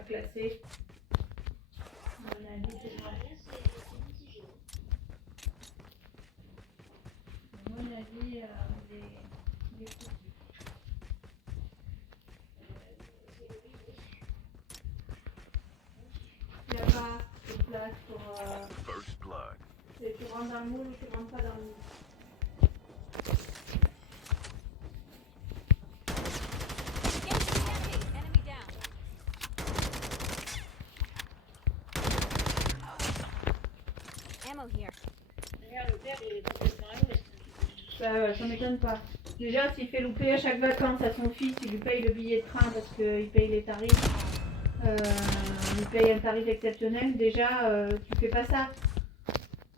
à classer. À mon avis, c'est moi. À mon avis, les foutus. Il n'y a pas de place pour... tu rentres dans le moule ou tu rentres pas dans le moule. Ça m'étonne pas. Déjà, s'il fait louper à chaque vacances à son fils, il lui paye le billet de train parce qu'il paye les tarifs. Il paye un tarif exceptionnel. Déjà, tu fais pas ça.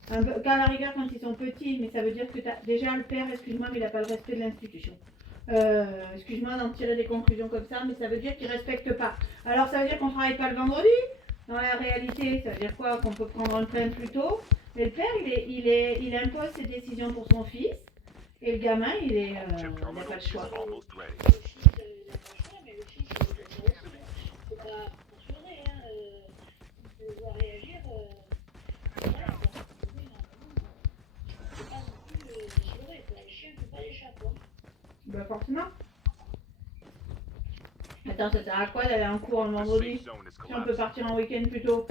Qu'à la rigueur, quand ils sont petits, mais ça veut dire que déjà le père, excuse-moi, mais il n'a pas le respect de l'institution. Excuse-moi d'en tirer des conclusions comme ça, mais ça veut dire qu'il ne respecte pas. Alors, ça veut dire qu'on ne travaille pas le vendredi. Dans la réalité, ça veut dire quoi? Qu'on peut prendre un train plus tôt. Mais le père, il impose ses décisions pour son fils. Et le gamin, il n'a pas le choix. Le fils, il n'a pas le choix, mais le fils, il a le choix aussi. Il ne faut pas censurer, il faut voir réagir. Voilà, quoi. Oui, il ne faut pas non plus censurer, quoi. Les chiens ne font pas les chats, quoi. Bah forcément. Attends, ça sert à quoi d'aller en cours le vendredi si on peut partir en week-end plus tôt?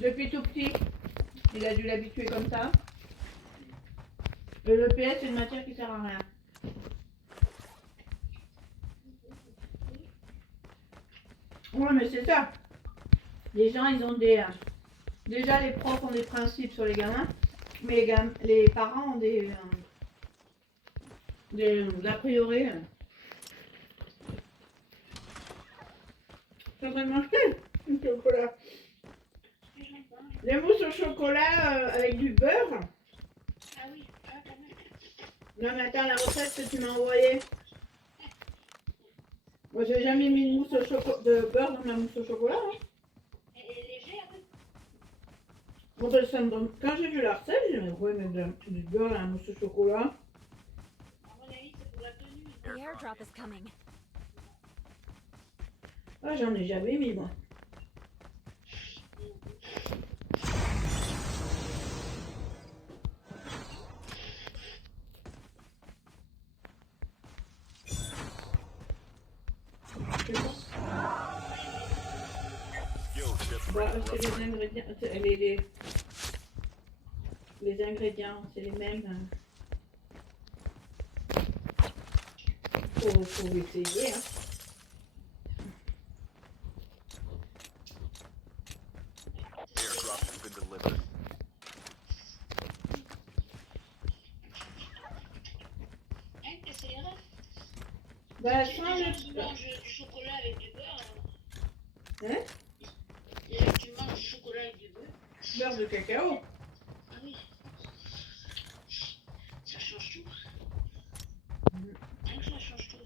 Depuis tout petit, il a dû l'habituer comme ça. Et le PS, c'est une matière qui sert à rien. Ouais, mais c'est ça. Les gens, ils ont des... déjà, les profs ont des principes sur les gamins, mais les parents ont des a priori. Tu es en train de manger du chocolat. Les mousses au chocolat avec du beurre. Ah oui, quand même. Non mais attends, la recette que tu m'as envoyée. Moi j'ai jamais mis de beurre dans ma mousse au chocolat. Hein. Elle est légère, oui. Bon, ben, quand j'ai vu la recette, j'ai dit ouais mais du beurre dans la mousse au chocolat. À mon avis, c'est pour la tenue. The airdrop is coming. Ah j'en ai jamais mis moi. Bah, c'est les ingrédients, les ingrédients, c'est les mêmes. Faut essayer. Hein. Bah, Si sans déjà tu manges du chocolat avec du beurre. Hein? Déjà tu manges du chocolat avec du beurre. Beurre de cacao. Ah oui. Ça change tout. Ça change tout.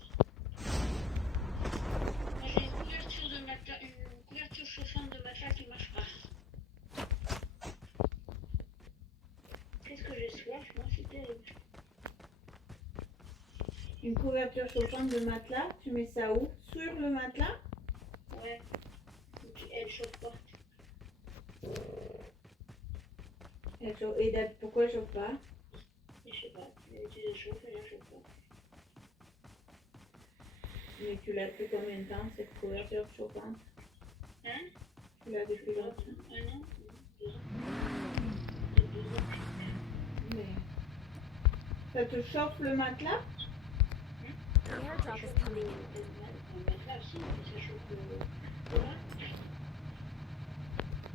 Moi j'ai une couverture chauffante de matelas qui marche pas. Qu'est-ce que j'ai soif, moi c'est terrible. Une couverture chauffante de matelas, tu mets ça où? Sur le matelas? Ouais. Elle chauffe pas. Et pourquoi elle chauffe pas? Je sais pas. Tu la chauffes, elle la chauffe pas. Mais tu l'as depuis combien de temps cette couverture chauffante? Hein? Tu l'as depuis longtemps? Un an? 2 ans. 2 ans. Mais ça te chauffe le matelas? The airdrop is coming. Le matelas aussi, ça chauffe le mat.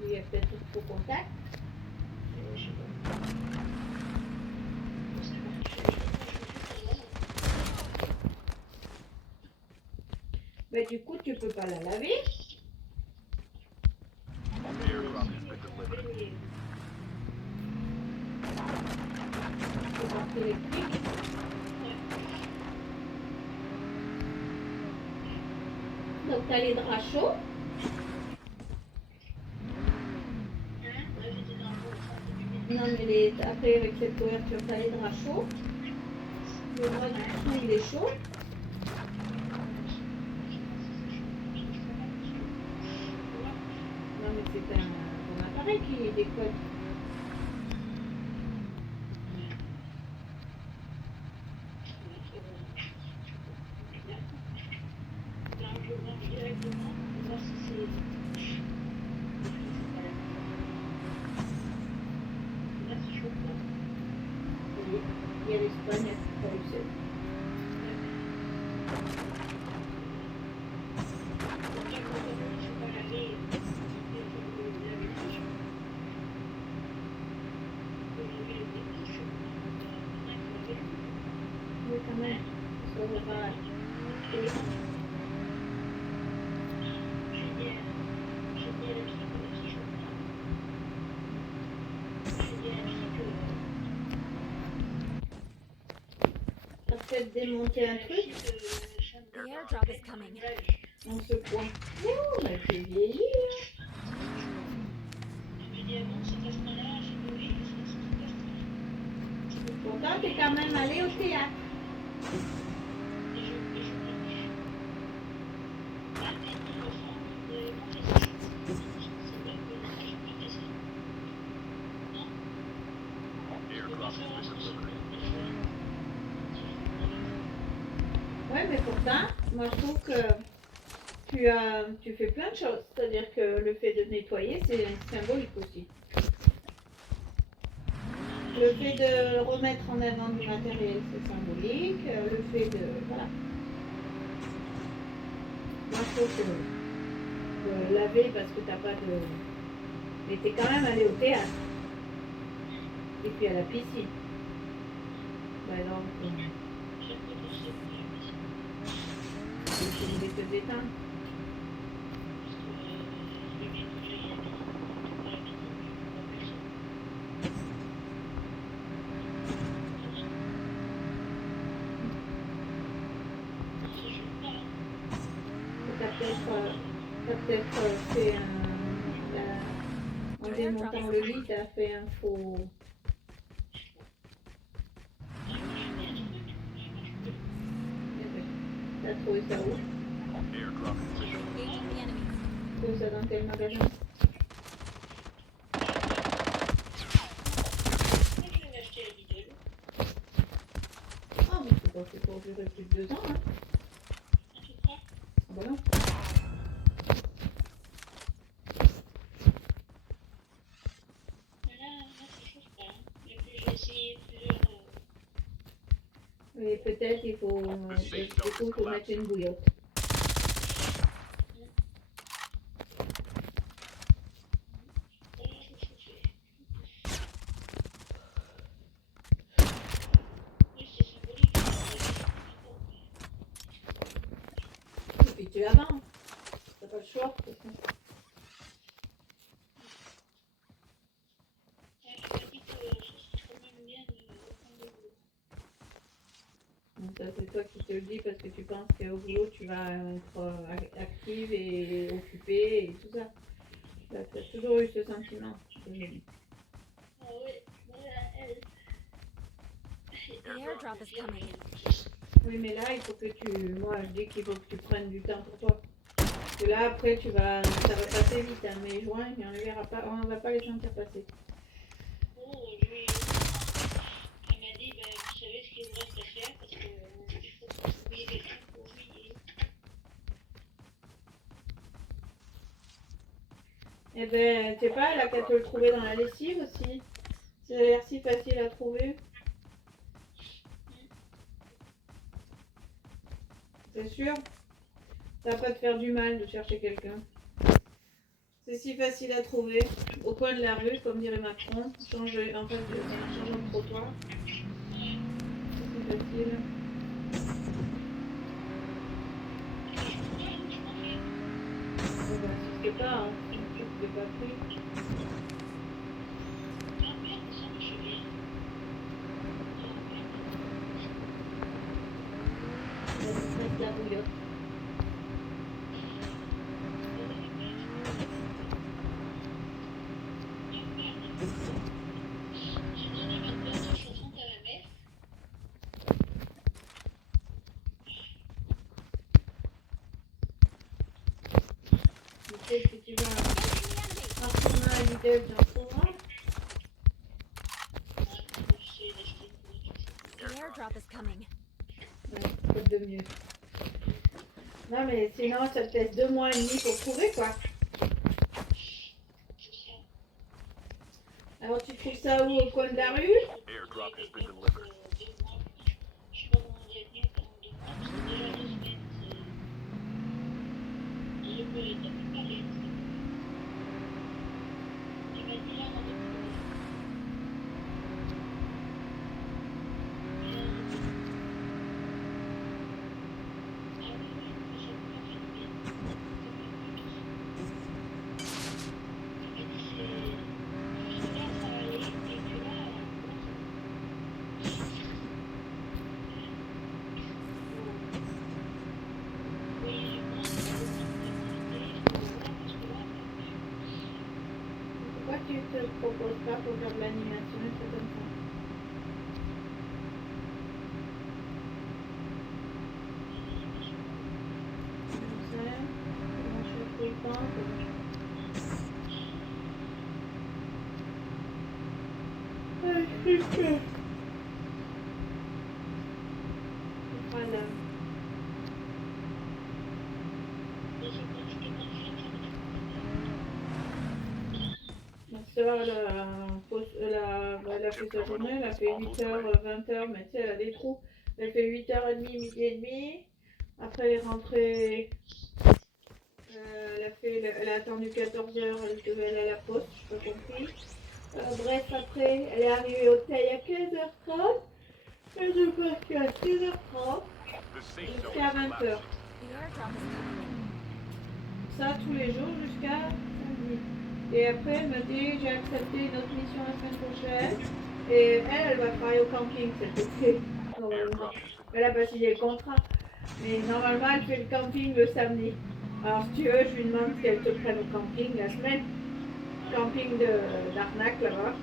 Il y a peut-être un faux contact. Je sais pas. Mais du coup, tu peux pas la laver. C'est pas électrique. Donc tu as les draps chauds. Non mais après avec cette couverture, tu as les draps chauds. Le mois du dessous, il est chaud. Non, mais c'est ton appareil qui déconne. Là, je branche directement pour voir si c'est. Là, c'est chaud. Il y a l'Espagne, pas le seul. Oui, quand même. Ça va pas. T'as peut-être démonté un truc The airdrop is coming. dans ce coin. Oh, mais c'est vieilli. Pourtant, t'es quand même allé au théâtre. Ouais, mais pourtant, moi je trouve que tu fais plein de choses. C'est-à-dire que le fait de nettoyer, c'est symbolique aussi. Le fait de remettre en avant du matériel, c'est symbolique. Le fait de... Voilà. Moi je trouve que laver parce que t'as pas de... Mais t'es quand même allé au théâtre. Et puis à la piscine. Bah donc, tu voulais te détendre. T'as peut-être fait en démontant le lit, t'as fait un faux... T'as trouvé ça où? Engaging the enemy. T'as trouvé ça dans quel magasin? Ah, mais c'est pas fait pour durer plus de 2 ans, hein? Ah bah non. Et peut-être il faut, il faut mettre une bouillotte. Et puis tu avances. T'as pas le choix. De toute façon. Donc ça c'est toi qui te le dis parce que tu penses qu'au boulot tu vas être active et occupée et tout ça. Tu as toujours eu ce sentiment. The airdrop is coming. Oui mais là il faut que moi je dis qu'il faut que tu prennes du temps pour toi. Parce que là après ça va passer vite, hein, mai, juin, mais on ne verra pas, on va pas les sentir passer. Elle m'a dit, vous savez ce qu'il me reste à faire parce que il faut oublier les trucs pour juillet. Eh ben, tu sais pas, elle a qu'à te le trouver dans la lessive aussi. Ça a l'air si facile à trouver. C'est sûr. Ça va pas te faire du mal de chercher quelqu'un. C'est si facile à trouver. Au coin de la rue, comme dirait Macron. Changer, en fait, changeant de trottoir. C'est facile. Bon, bah, si c'est pas, hein. Si c'est pas pris. Mettre la bouillotte. sais, si tu vas en retournant à Lidl, tu en trouveras. J'essaie d'acheter une nourriture. The airdrop is coming. Ouais, faute de mieux. Non, mais sinon, ça te laisse 2 mois et demi pour trouver, quoi. C'est ça. Alors, tu trouves ça où, au coin de la rue? Airdrop has been delivered. 2 mois. Je sais pas comment vous êtes venu pendant 2 mois. C'est déjà 2 semaines. Je peux être préparé. Tu m'as dit là, on va trouver. Pourquoi tu te proposes pas pour faire de l'animation et tout comme ça? Comme ça, comment je fais tout le temps, Voilà. Donc, ça, elle a fait sa journée, elle a fait 8h, 20h, mais tu sais, elle a des trous. Elle fait 8h30, midi et demi. Après, elle est rentrée. Elle a attendu 14h, elle devait aller à la poste, je n'ai pas compris. Bref, après, elle est arrivée au taille à 15h30. Elle est partie à 16h30 The safe zone jusqu'à is 20h. collapsing. The airdrop is coming. Ça, tous les jours jusqu'à samedi. Et après, elle me dit, j'ai accepté une autre mission la semaine prochaine. Et elle va travailler au camping cet été. Normalement. Elle a pas signé le contrat. Mais normalement, elle fait le camping le samedi. Alors, si tu veux, je lui demande qu'elle te prenne au camping la semaine. Camping d'Arnac, là-bas.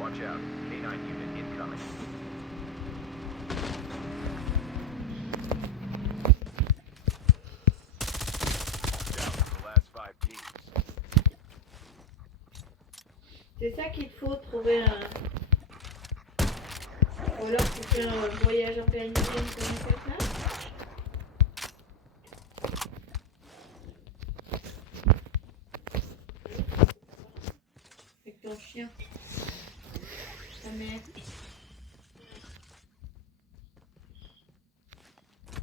Watch out. K9 unit incoming. Down to the last 5 teams. C'est ça qu'il te faut, trouver un... Ou alors tu fais un voyage organisé, comme ça. Avec ton chien. Ta mère.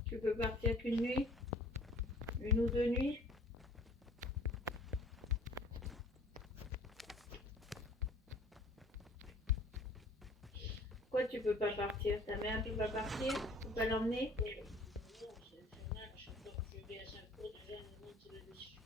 Tu peux partir qu'une nuit, 1 ou 2 nuits. Pourquoi tu peux pas partir? Ta mère peut pas partir? Tu peux pas l'emmener? Non, c'est infernal. Je sais pas que je vais à 5 fois déjà, maintenant c'est la décision.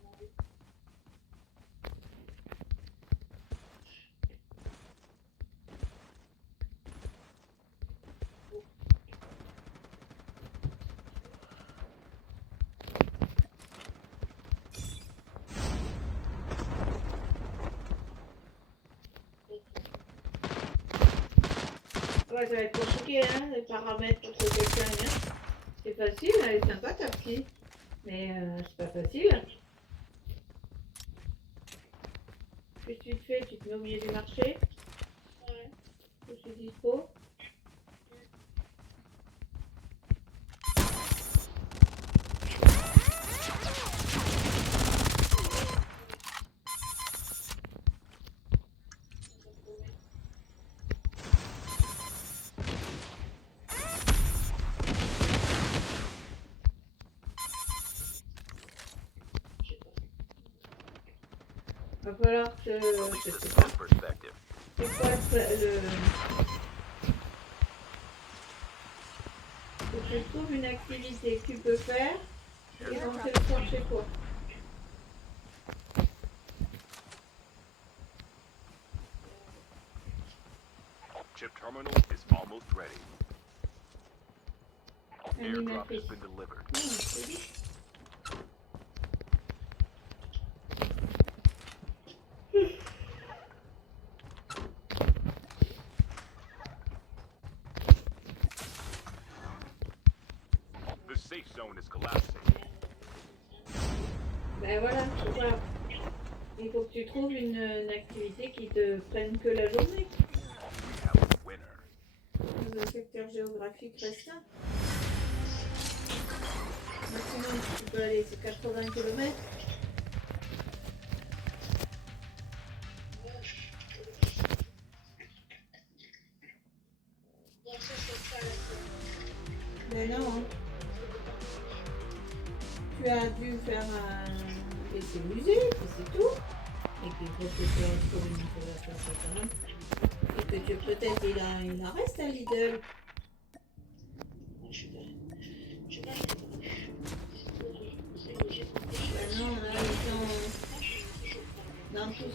Ouais, ça va être compliqué, hein, les paramètres pour trouver quelqu'un. Hein. C'est facile, elle est sympa ta petite. Mais c'est pas facile. Qu'est-ce que tu te fais? Tu te mets au milieu du marché? Ouais. Je suis dispo. Va falloir que... Release Je this sais is pas. from perspective. C'est quoi le... Faut que tu trouves une activité que tu peux faire et rentrer le soir chez toi. Chip terminal is almost ready. Airdrop has Animatrice. been delivered. C'est dit. The safe zone is collapsing. Ben voilà, tu vois. Il faut que tu trouves une activité qui te prenne que la journée. We have a winner. Dans un secteur géographique restreint. Maximum, tu peux aller, c'est 80 km. Bon, ça, c'est pas la peine. Mais non, hein. Tu as dû faire un essai musée, et c'est tout. Et qu'il faut que tu aies communiqué la place quand même. Et que tu peut-être il en reste à Lidl. Je sais pas. Je sais pas. Ben non, là ils sont dans tout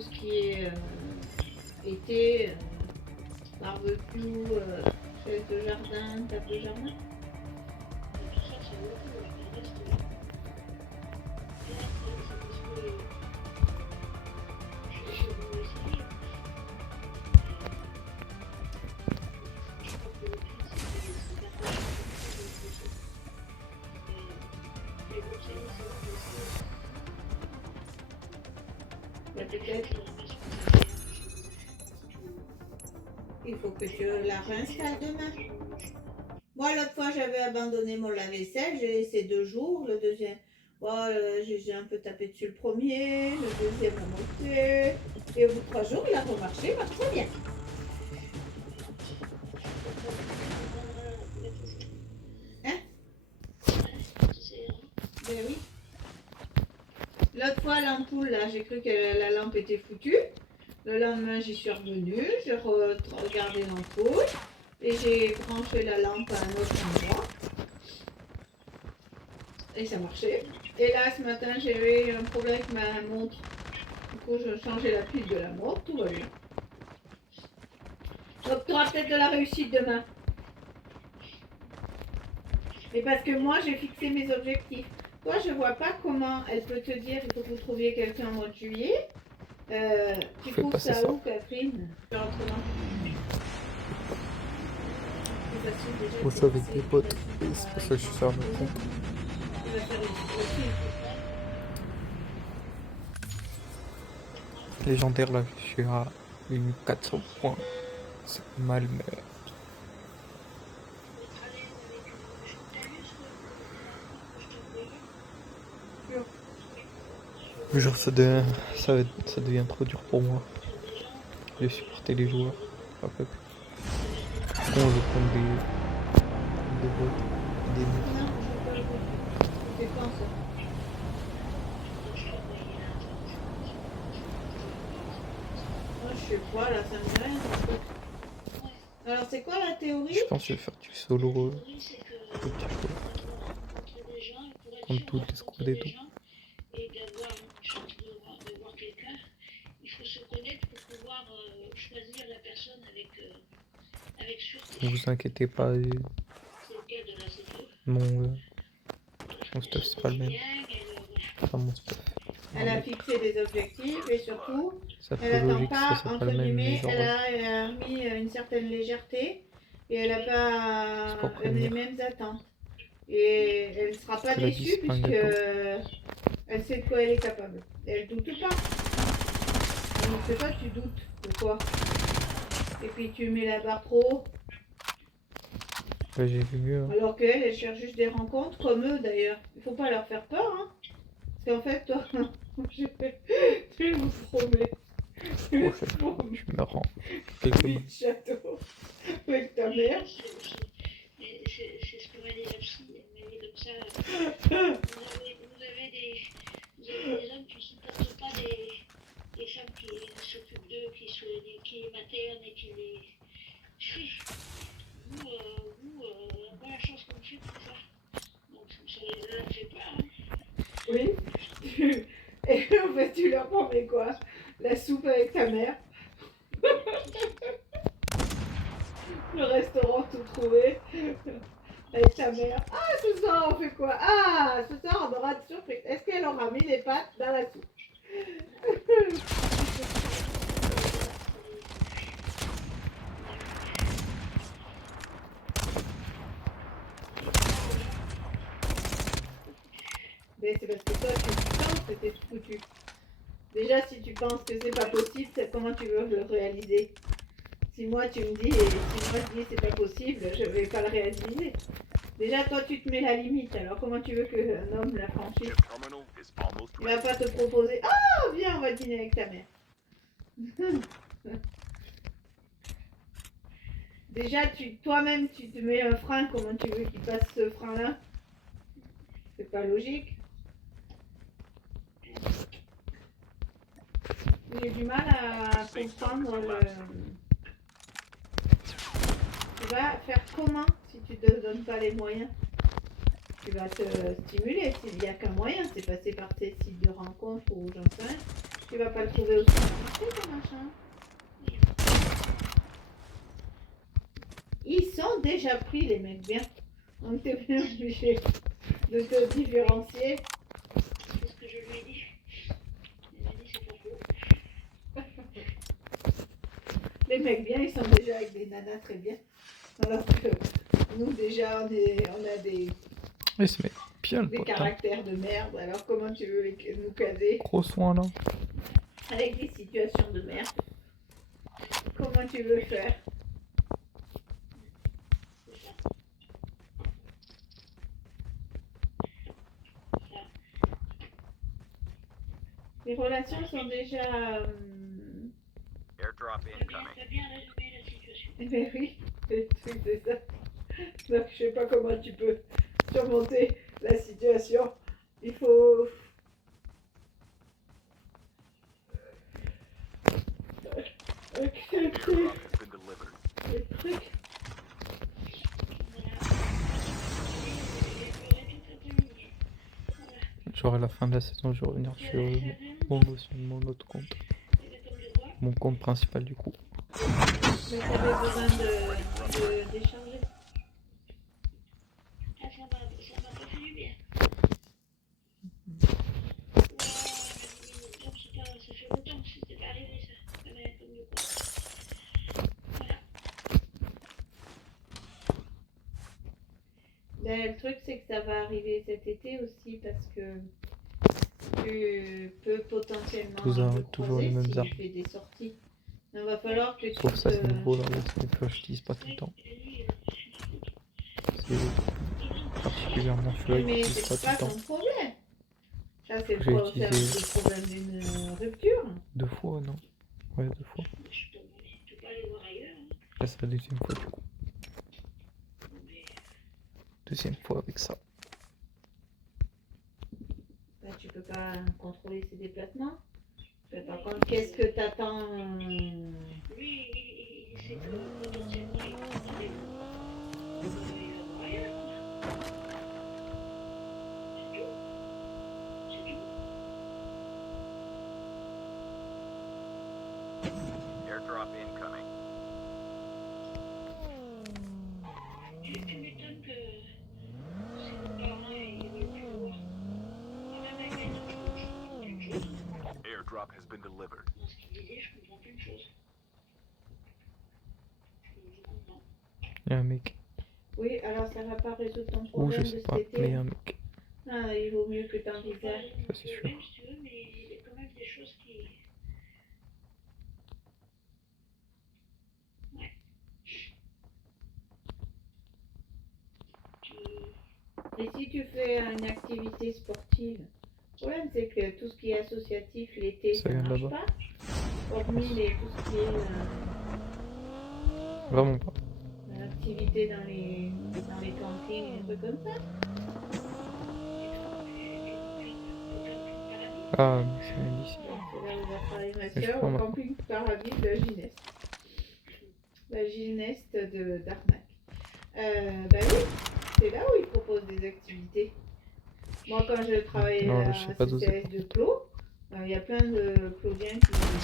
ce qui est été, barbecue, chaise de jardin, table de jardin. Peut-être il faut que tu la réinstalles demain. Moi, l'autre fois, j'avais abandonné mon lave-vaisselle, j'ai laissé 2 jours. Le deuxième, j'ai un peu tapé dessus le premier, le deuxième a monté. Et au bout de 3 jours, il a remarché, il marche très bien. Hein? Ben oui. L'autre fois, l'ampoule, là, j'ai cru que la lampe était foutue. Le lendemain, j'y suis revenue, j'ai regardé l'ampoule et j'ai branché la lampe à un autre endroit. Et ça marchait. Et là, ce matin, j'ai eu un problème avec ma montre. Du coup, je changeais la pile de la montre, tout va bien. Donc, tu auras peut-être de la réussite demain. Et parce que moi, j'ai fixé mes objectifs. Toi, je vois pas comment elle peut te dire il faut que vous trouviez quelqu'un au mois de juillet. Tu Fais trouves passer ça ça. où, Catherine? Autrement. C'est facile, déjà, Moi, je c'est suis avec facile, des potes. facile, Et c'est pour ça que je suis sur notre compte. Tu vas faire les films. Légendaire, là, je suis à 1400 points. C'est pas mal, mais. Mais genre, ça devient trop dur pour moi de supporter les joueurs. Pas peu. Quand on joue contre des bots, des mecs. Non, je veux pas le voir. C'est quand ça? Moi, je sais pas, là, ça me dit rien. Alors, c'est quoi la théorie? Je pense que je vais faire du solo C'est que tout petit peu. rencontrer des gens, et pour être Comme sûr toutes de les rencontrer squads et des tout. gens et d'avoir une chance de voir quelqu'un, il faut se connaître pour pouvoir choisir la personne avec sûreté. Ne vous inquiétez pas, C'est le cas de la CTO. mon stuff c'est pas le même. Enfin, mon stuff. Elle a fixé des objectifs et surtout, Ça elle peut attend logique, pas, ça c'est entre pas le même, mais guillemets, genre. elle a mis une certaine légèreté et elle n'a C'est pour pas prévenir. les mêmes attentes. Et elle ne sera pas Elle a dit déçue c'est pas un puisque gâteau. elle sait de quoi elle est capable. Et elle doute pas. Donc c'est toi, tu doutes. Pourquoi? Et puis tu mets la barre trop haut. Ouais, j'ai vu mieux. Hein. Alors qu'elle, elle cherche juste des rencontres comme eux d'ailleurs. Il faut pas leur faire peur, hein. Parce qu'en fait, toi, tu vous promets. Tu Oh, je me rends quelques Huit balles. châteaux avec ta mère. C'est ce que m'a dit la psy. Elle m'a dit comme ça. Vous avez des hommes qui ne supportent pas des femmes qui s'occupent d'eux, qui les maternent et qui les. Vous, pas la chance qu'on fait pour ça. Donc ça leur fait peur. Hein. Oui. Et en fait, tu leur promets quoi? La soupe avec ta mère. Le restaurant tout trouvé. Avec ta mère. Ah, ce soir, on fait quoi? Ah, ce soir, on aura de surprise. Est-ce qu'elle aura mis les pâtes dans la soupe? Mais c'est parce que toi, tu tentes c'était foutu. Déjà, si tu penses que c'est pas possible, comment tu veux le réaliser? Si moi tu me dis, c'est pas possible, je vais pas le réaliser. Déjà, toi, tu te mets la limite. Alors, comment tu veux qu'un homme la franchisse? Chip terminal is almost Il va ready. pas te proposer. Ah, viens, on va dîner avec ta mère. Déjà, toi-même, tu te mets un frein. Comment tu veux qu'il passe ce frein-là? C'est pas logique. J'ai du mal à comprendre le. Tu vas faire comment si tu te donnes pas les moyens? Tu vas te stimuler. S'il n'y a qu'un moyen, c'est passer par tes sites de rencontres ou j'en sais rien. Tu vas pas le trouver aussi marché, ton machin. Ils sont déjà pris, les mecs bien. Donc t'es bien obligé de te différencier. C'est ce que je lui ai dit. Il m'a dit c'est pas faux. Les mecs bien, ils sont déjà avec des nanas très bien. Alors que nous déjà, on a des Et ce mec, bien le pote. Hein. caractères de merde. Alors comment tu veux nous caser Gros soin là. avec des situations de merde? Comment tu veux faire? Les relations sont déjà... Airdrop incoming. T'as bien résumé la situation. Eh ben oui, c'est ça. Donc je sais pas comment tu peux surmonter la situation. Il faut... Airdrop has been delivered. Le truc. Genre à la fin de la saison, je vais revenir sur mon autre compte. Mon compte principal du coup. Mais t'avais besoin de décharger. Ah, ça m'a pas fait du bien. Ça fait longtemps que c'était pas arrivé ça. Ça m'a fait mieux quoi. Voilà. Ben, le truc, c'est que ça va arriver cet été aussi parce que tu peux potentiellement Toujours les mêmes si armes. tu fais des sorties. Il va falloir que Sauf tu ça, te... c'est nouveau là, c'est une flèche que j'utilise pas tout le temps. C'est particulièrement Oui, fluide, mais j'utilise pas c'est tout le pas temps. ton problème. Ça, c'est J'ai le utilisé problème d'une rupture. 2 fois, non? Ouais, 2 fois. Je peux pas aller voir ailleurs. Hein. Là, c'est la deuxième fois du coup. Mais Deuxième fois avec ça. Ben, tu peux pas contrôler ses déplacements. Par contre, qu'est-ce que t'attends lui, il sait que potentiellement il va aller voir ailleurs. C'est tout. Airdrop incoming. Tu m'étonnes que ses parents ils veulent plus le voir. Même avec une chose. Airdrop has been delivered. Dans ce qu'il disait, je comprends plus une chose. Je comprends. Il y a un mec. Oui, alors ça va pas résoudre ton Ou problème je de sais cet pas, été. mais il y a un mec. Ah, il vaut mieux que t'envisages. Ça, c'est sûr. Problème, si tu veux, mais il y a quand même des choses qui. Ouais. Et si tu fais une activité sportive, le problème c'est que tout ce qui est associatif l'été, Ça ça vient de marche là-bas. pas. Hormis tout ce qui est Vraiment pas. activité dans les campings et des trucs comme ça. Ah, mais c'est bien d'ici. Donc, c'est là où va travailler ma je soeur, crois au maintenant. camping Paradis de la Gineste. La Gineste d'Arnac. Ben oui, c'est là où ils proposent des activités. Moi, quand je travaillais Non, à la je sais pas d'où c'est. CCS de Clos, il y a plein de Claudiens qui venaient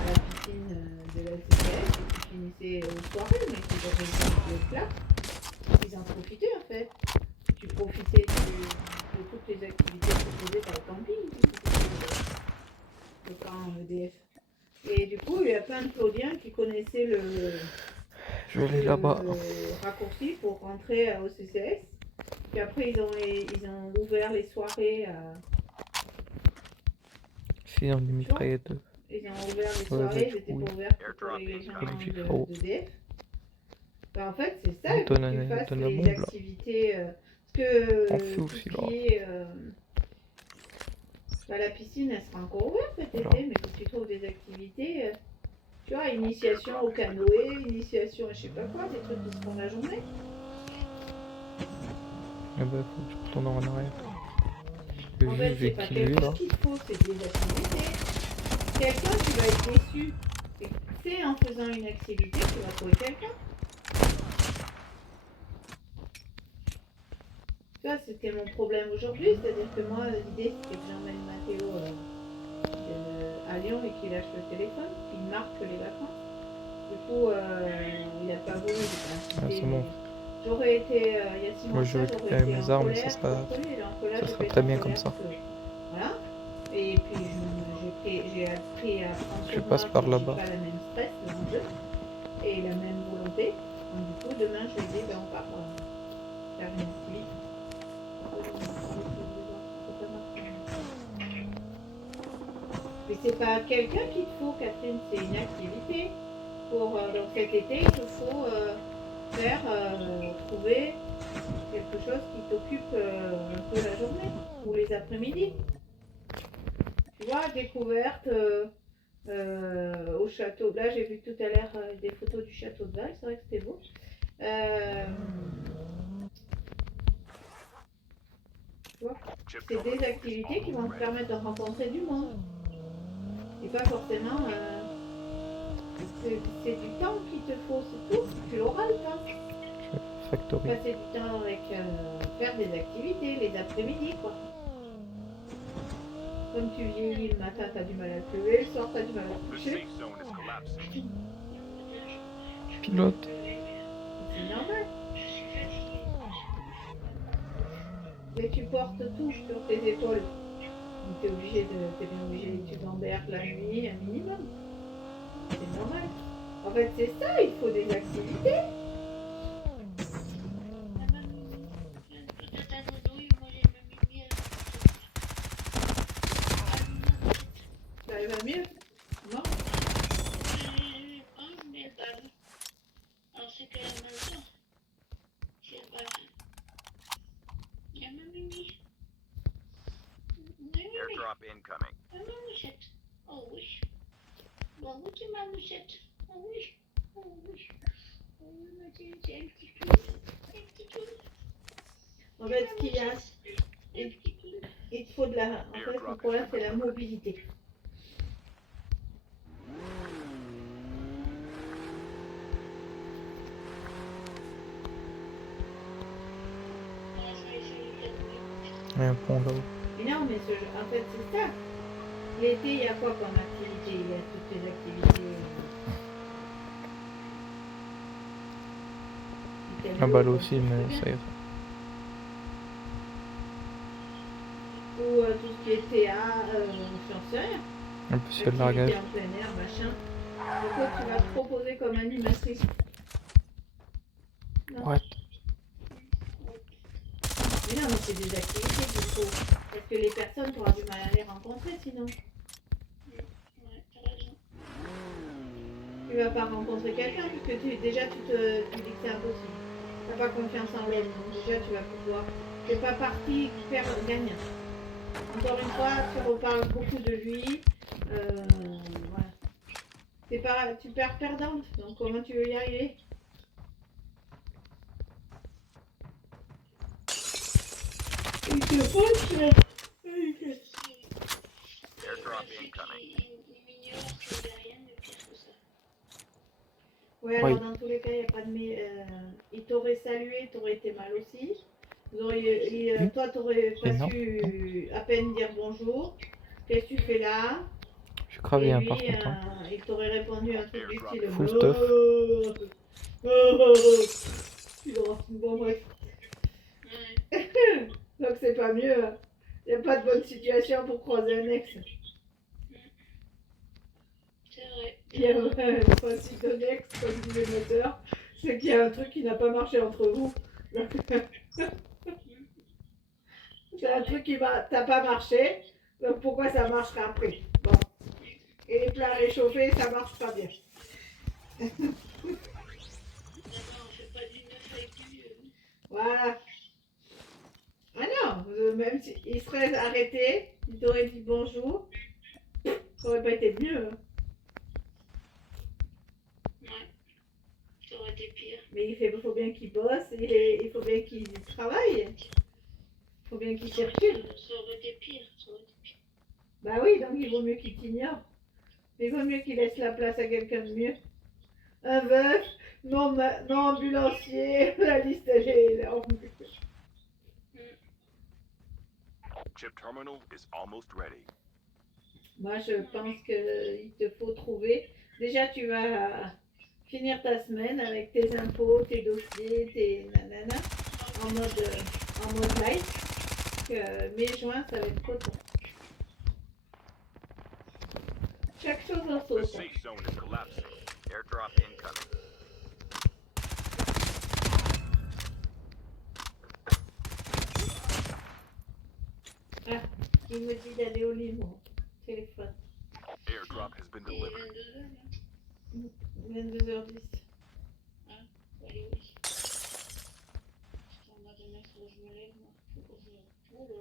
à la piscine de la CCS et qui finissaient aux soirées, mais qui avaient le plat. Ils en profitaient en fait. Tu profitais de toutes les activités proposées par le camping, le camp EDF. Et du coup, il y a plein de Claudiens qui connaissaient le Je vais aller là-bas. raccourci pour rentrer au CCS. Puis après, ils ont ouvert les soirées Ils ont des mitraillettes. Ils ont ouvert les Ouais, soirées, bah, ils étaient oui. pas ouverts que pour les gens Comme il de faut. d'EDF. Bah, en fait, c'est ça, il faut Donne que tu un- fasses donne un les bombe, là. activités. Parce que On fait tout aussi, ce là. qui est. Bah, la piscine, elle sera encore ouverte cet été, Alors. mais faut que tu trouves des activités. Tu vois, initiation au canoë, initiation à je sais pas quoi, des trucs qui se font la journée. Eh ben, faut que je retourne en arrière. En fait, c'est pas quelqu'un qu'il te faut, c'est des activités. Quelqu'un, tu vas être déçu. C'est en faisant une activité que tu vas trouver quelqu'un. Ça, c'était mon problème aujourd'hui, c'est-à-dire que moi, l'idée c'était que j'emmène Mathéo à Lyon et qu'il lâche le téléphone, qu'il marque les vacances. Du coup, il n'a pas voulu. Ah, c'est bon. J'aurais été, il y a 6 mois, Moi, je j'aurais récupère été mes en armes, colère ça sera- contre lui, là, en colère, ça j'ai sera fait très en bien colère comme ça. que- voilà. Et puis j'ai appris à prendre Je sur passe moi par que là-bas. j'ai pas la même stress devant jeu et la même volonté. Donc du coup, demain, je lui dis, ben, on part faire une activité. Mais c'est pas quelqu'un qu'il te faut, Catherine, c'est une activité. Pour donc cet été, il te faut trouver quelque chose qui t'occupe un peu la journée ou les après-midi. Tu vois, découverte au château. Là, j'ai vu tout à l'heure des photos du château de Val, c'est vrai que c'était beau. Tu vois, c'est des activités qui vont te permettre de rencontrer du monde. Et pas forcément. C'est du temps qu'il te faut, c'est tout. Tu l'auras le temps. Factory. Passer du temps avec. Faire des activités, les après-midi, quoi. Comme tu vieillis le matin, t'as du mal à te lever, le soir, t'as du mal à te The coucher. safe zone is collapsing. Pilote. C'est normal. Je suis fatiguée. Mais tu portes tout sur tes épaules. Donc t'es bien obligé, tu gamberges la nuit un minimum. C'est normal. En fait, c'est ça, il faut des activités. Peut-être un doudou, moi j'ai ma mimi. Ça va mieux. Non? Mais elle parle. Alors c'est qu'elle a mal au temps. Si elle parle. Il y a ma mimi. Oui. Airdrop incoming. Ah, ma mouchette. Oh oui. Bon, où tu ma mouchette? Oh oui. Oh oui. Oh oui, ma chérie, c'est un petit clou. Un petit clou. En fait, ce qu'il y a, Un petit clou. il te faut de la. En fait, le problème, c'est la mobilité. Ah, je vais essayer de calmer. Il y a un pont là-haut. Mais non, mais en fait, c'est ça. L'été, il y a quoi comme activité? Il y a toutes les activités. La balle aussi, mais ça ira. Ou tout ce qui est théâtre, j'en sais rien. En plus, il y a le largage. Activité en plein air, machin. Donc, quoi tu vas te proposer comme animatrice? Non. What? Mais non, mais c'est des activités qu'il faut. Parce que les personnes, tu auras du mal à les rencontrer sinon. Ouais, t'as raison. Tu vas pas rencontrer quelqu'un puisque tu dis que c'est impossible. Tu n'as pas confiance en l'autre. Donc déjà, tu vas pouvoir. Tu n'es pas parti perdre gagnant. Encore une fois, tu reparles beaucoup de lui. Voilà. Tu perds perdante. Donc comment tu veux y arriver? Il te faut Airdrop incoming. Il m'ignore, c'est rien de pire que ça. Ouais, alors Oui. dans tous les cas, il n'y a pas de. Il t'aurait salué, t'aurais été mal aussi. Toi, t'aurais pas non. su à peine dire bonjour. Qu'est-ce que tu fais là? Je suis cravé, Et hein, lui, par contre. Hein. il t'aurait répondu un truc du style. Full stuff. Bon, bref. Ouais. Donc, c'est pas mieux. Il n'y a pas de bonne situation pour croiser un ex. C'est vrai. Il y a le principe d'un ex, comme disait le moteur, c'est qu'il y a un truc qui n'a pas marché entre vous. C'est un truc qui t'as pas marché, Donc pourquoi ça marcherait après? Bon. Et les plats réchauffés, ça marche pas bien. D'abord, on fait pas du neuf avec du vieux. Voilà. Ah non, même s'il serait arrêté, il t'aurait dit bonjour, ça aurait pas été mieux. Hein. Ouais, ça aurait été pire. Mais il faut bien qu'il bosse, il faut bien qu'il travaille, il faut bien qu'il circule. Ça aurait été pire, ça aurait été pire. Bah oui, donc il vaut mieux qu'il t'ignore. Il vaut mieux qu'il laisse la place à quelqu'un de mieux. Un veuf, non ambulancier, la liste elle est longue. Chip terminal is almost ready. Moi je pense qu'il te faut trouver. Déjà tu vas finir ta semaine avec tes impôts, tes dossiers, tes nananas en mode light. Mai-juin ça va être trop tôt. Chaque chose en The sauce. safe zone is collapsing. Airdrop incoming. Ah, il me dit d'aller au lit mon téléphone. Airdrop has been Et delivered. 22h, là. 22h10. Faut aller au lit. Putain, moi, demain, faut que je me lève, moi. Faut que je... Oh là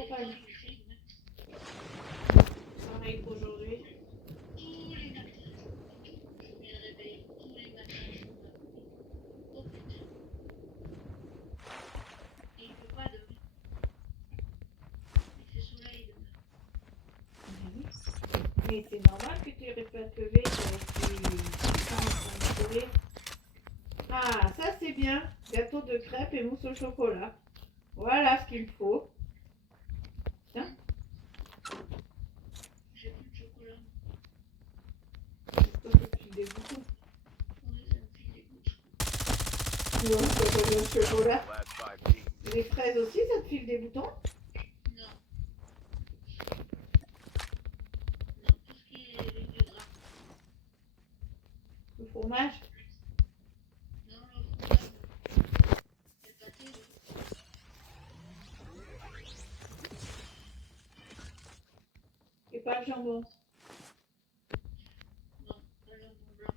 là. Pareil. Je sais, mais Pareil qu'aujourd'hui. tous les matins, je mets le réveil. Tous les matins, je m'appelle. Oh putain. Et il peut pas demain. Il fait soleil demain. Mais c'est normal que tu n'arrives pas à te lever, Ah, ça c'est bien. Gâteau de crêpes et mousse au chocolat. Voilà ce qu'il me faut. Tiens, J'ai plus de chocolat. pourquoi tu te files des boutons? Ouais, ça me file des gouttes. Non, ça te donne le chocolat. Last 5 teams. Les fraises aussi, ça te file des boutons? Non. Non, tout ce qui est avec du gras. Le fromage? Non, le fromage, non. Le pâté, oui. Et pas le jambon? Non, pas le jambon blanc.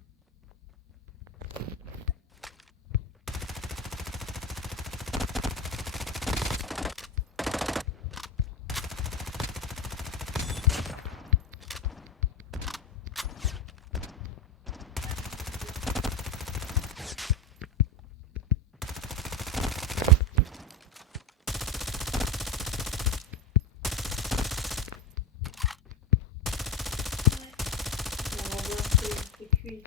On va voir si c'est cuit.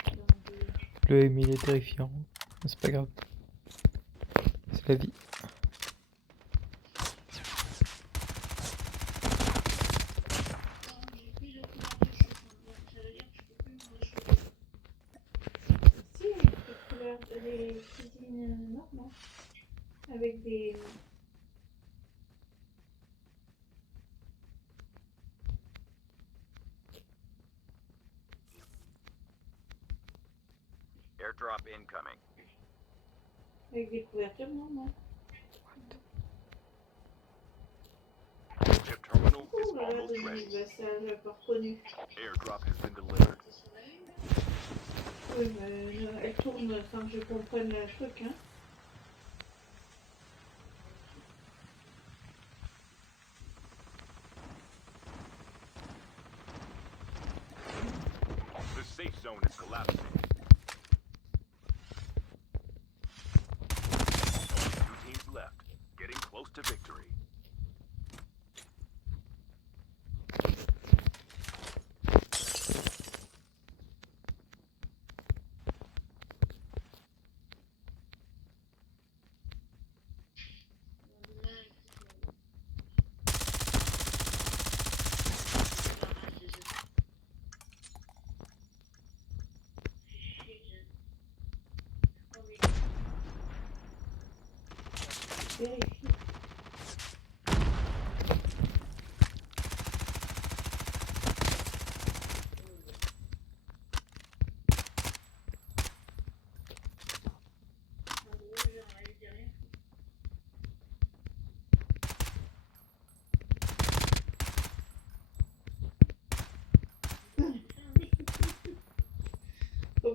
Le M il est terrifiant. Mais c'est pas grave. C'est la vie. Non, j'ai pris le couleur de chou. Donc ça veut dire que je peux plus manger. Si, les couleurs des cuisines normales. Avec des... Airdrop incoming. Avec des couvertures normales. Chip terminal is Oh là là, almost Dominique ready. Vassal, j'avais pas reconnu. Airdrop has been delivered. Ça s'en a une. Oui, mais elle tourne sans que je comprenne le truc, hein. The safe zone is collapsing. Only 2 teams left. Getting close to victory.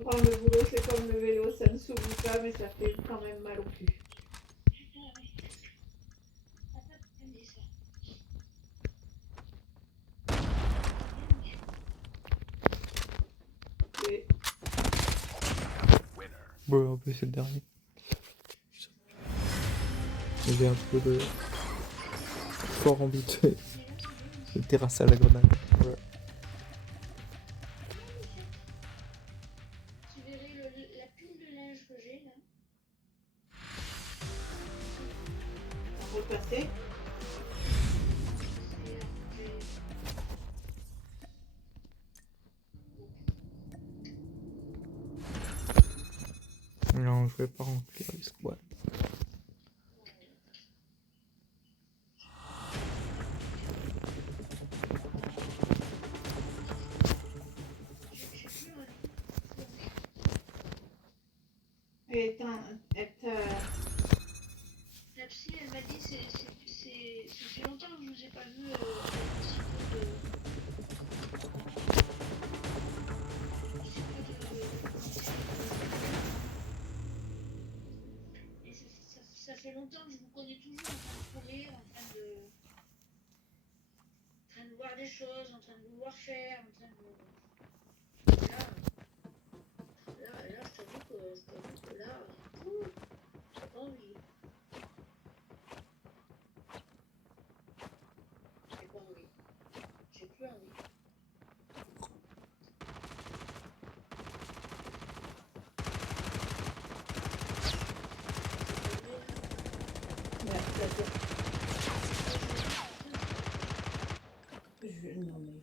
reprendre le boulot, c'est comme le vélo, ça ne s'oublie pas, mais ça fait quand même mal au cul. Ah oui. Papa, tu me dis ça. Et Winner. Bon, un peu c'est le dernier. J'ai un peu de fort envie de terrasser à la grenade. Ouais. Tu verrais la pile de linge que j'ai là. repasser. Non, je vais pas remplir les squats. Et La psy, elle m'a dit, ça fait longtemps que je vous ai pas vu un petit peu de... Et ça fait longtemps que je vous connais toujours en train de courir, en train de voir des choses, en train de vouloir faire, en train de... Là, je t'avoue que là, j'ai pas envie. J'ai pas envie. J'ai plus envie. Non mais...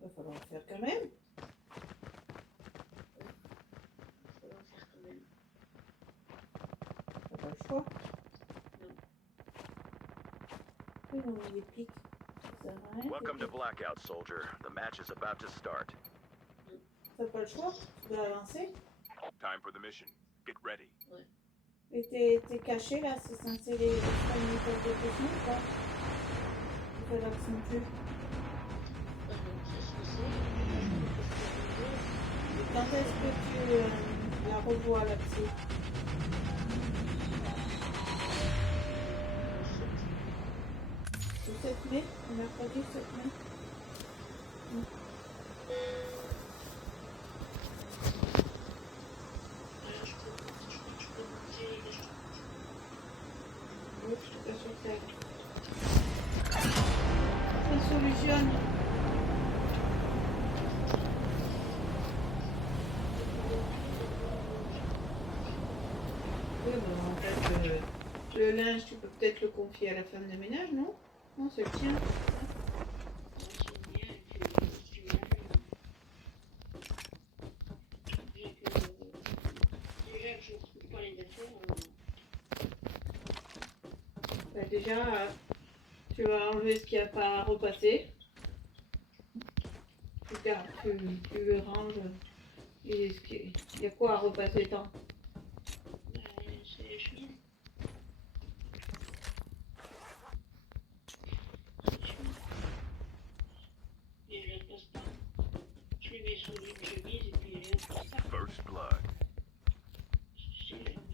Il va falloir le faire quand même. Il faut en faire quand même. T'as pas le choix. Non. Oui, non, mais les pics, ça sert à rien. Welcome to Blackout, soldier. The match is about to start. T'as pas le choix, tu dois la lancer. Time for the mission. Get ready. Et t'es caché là, c'est censé les faire une méthode de technique ou pas? Tu fais l'accent plus. Et quand est-ce que tu la revois là-dessus? Le 7 mai, le mercredi 7 mai. Oui, je te cache sur terre. Ça solutionne. Oui, bon, en fait, le linge, tu peux peut-être le confier à la femme de ménage, non? Non, c'est le tien. Bah, déjà, tu vas enlever ce qu'il n'y a pas à repasser. Tu ranges. Et il y a quoi à repasser tant? C'est les chemises. Et je les passe pas. Je les mets sous une chemise et puis je les passe pas. First blood.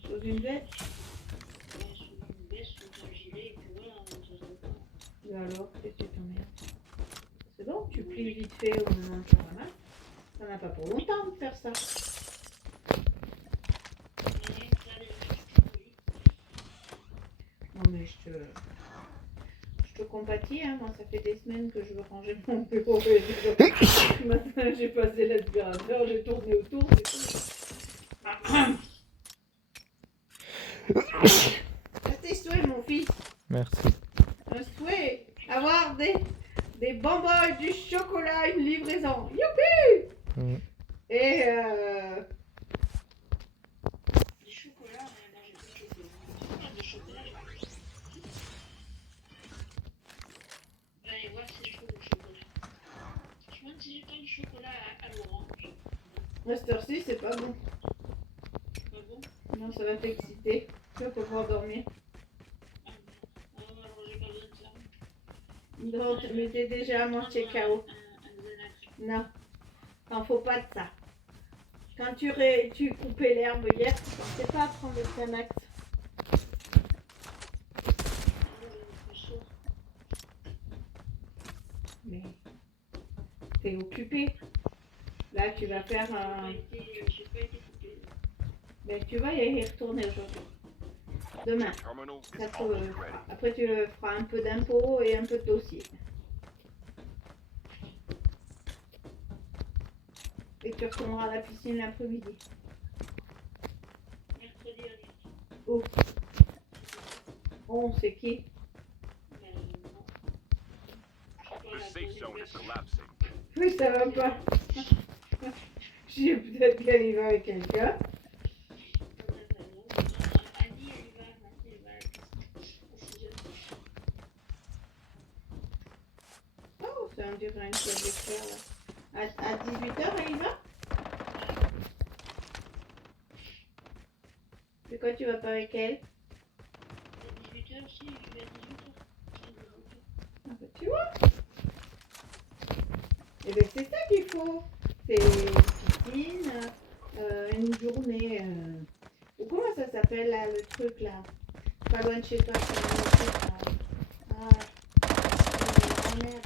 Sous une veste? Ouais, sous une veste, sous un gilet, et puis voilà, ça se voit pas. Et alors, qu'est-ce que tu t'emmerdes? C'est bon, tu plies vite fait au moment où tu ramasses. Ça n'a pas pour longtemps de faire ça. Mais là, les Non mais je te compatis, hein. Moi ça fait des semaines que je veux ranger mon bureau. Et ce matin j'ai passé l'aspirateur, j'ai tourné autour, c'est tout. Tes souhaits mon fils. Merci. Un souhait. Avoir des bonbons et du chocolat, une livraison. Youpi. Et du chocolat, là j'ai pas de chocolat. Pas de chocolat, allez voir si je trouve du chocolat. Je me demande si j'ai pas du chocolat à l'orange. à cette heure-ci c'est pas bon. Pas bon? Non, ça va t'exciter. Tu vas pouvoir dormir. Ah bon. Alors j'ai pas besoin de ça. Donc, mais t'es déjà à moitié KO. Un Xanax. Non, t'en faut pas de ça. Quand tu coupais l'herbe hier, tu pensais pas prendre le Xanax. Mais t'es occupé. Là, tu vas faire un... J'ai pas été coupée. Ben, tu vas y retourner aujourd'hui. Demain. Terminal is Ça te- almost ready. Après, tu feras un peu d'impôts et un peu de dossier. Et tu retourneras à la piscine l'après-midi. Mercredi dernier. Oh. Oh, c'est qui? Mais non. The safe zone is collapsing. Oui, ça va pas. J'ai peut-être qu'elle y va avec quelqu'un. Annie, elle y va. Annie, elle va. Oh, ça on dirait une chose de faire là. À 18h, elle y va? C'est quoi, tu vas pas avec elle? À 18h aussi, je vais à 18h. Ah bah, tu vois? Et bien c'est ça qu'il faut. C'est une piscine, une journée. Ou comment ça s'appelle là, le truc là? Pas loin de chez toi, c'est un truc là. Ah, merde.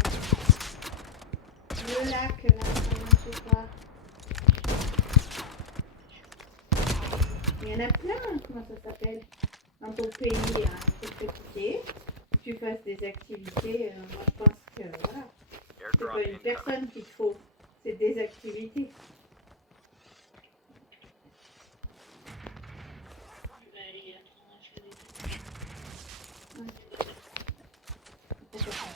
Le lac là, pas loin de chez toi. Il y en a plein, comment ça s'appelle? Dans ton pays, hein, il faut profiter. Tu fasses des activités. Moi je pense que voilà. C'est Airdrop pas une incoming. personne qu'il te faut, c'est des activités. Elle est en train de faire des Pourquoi pas?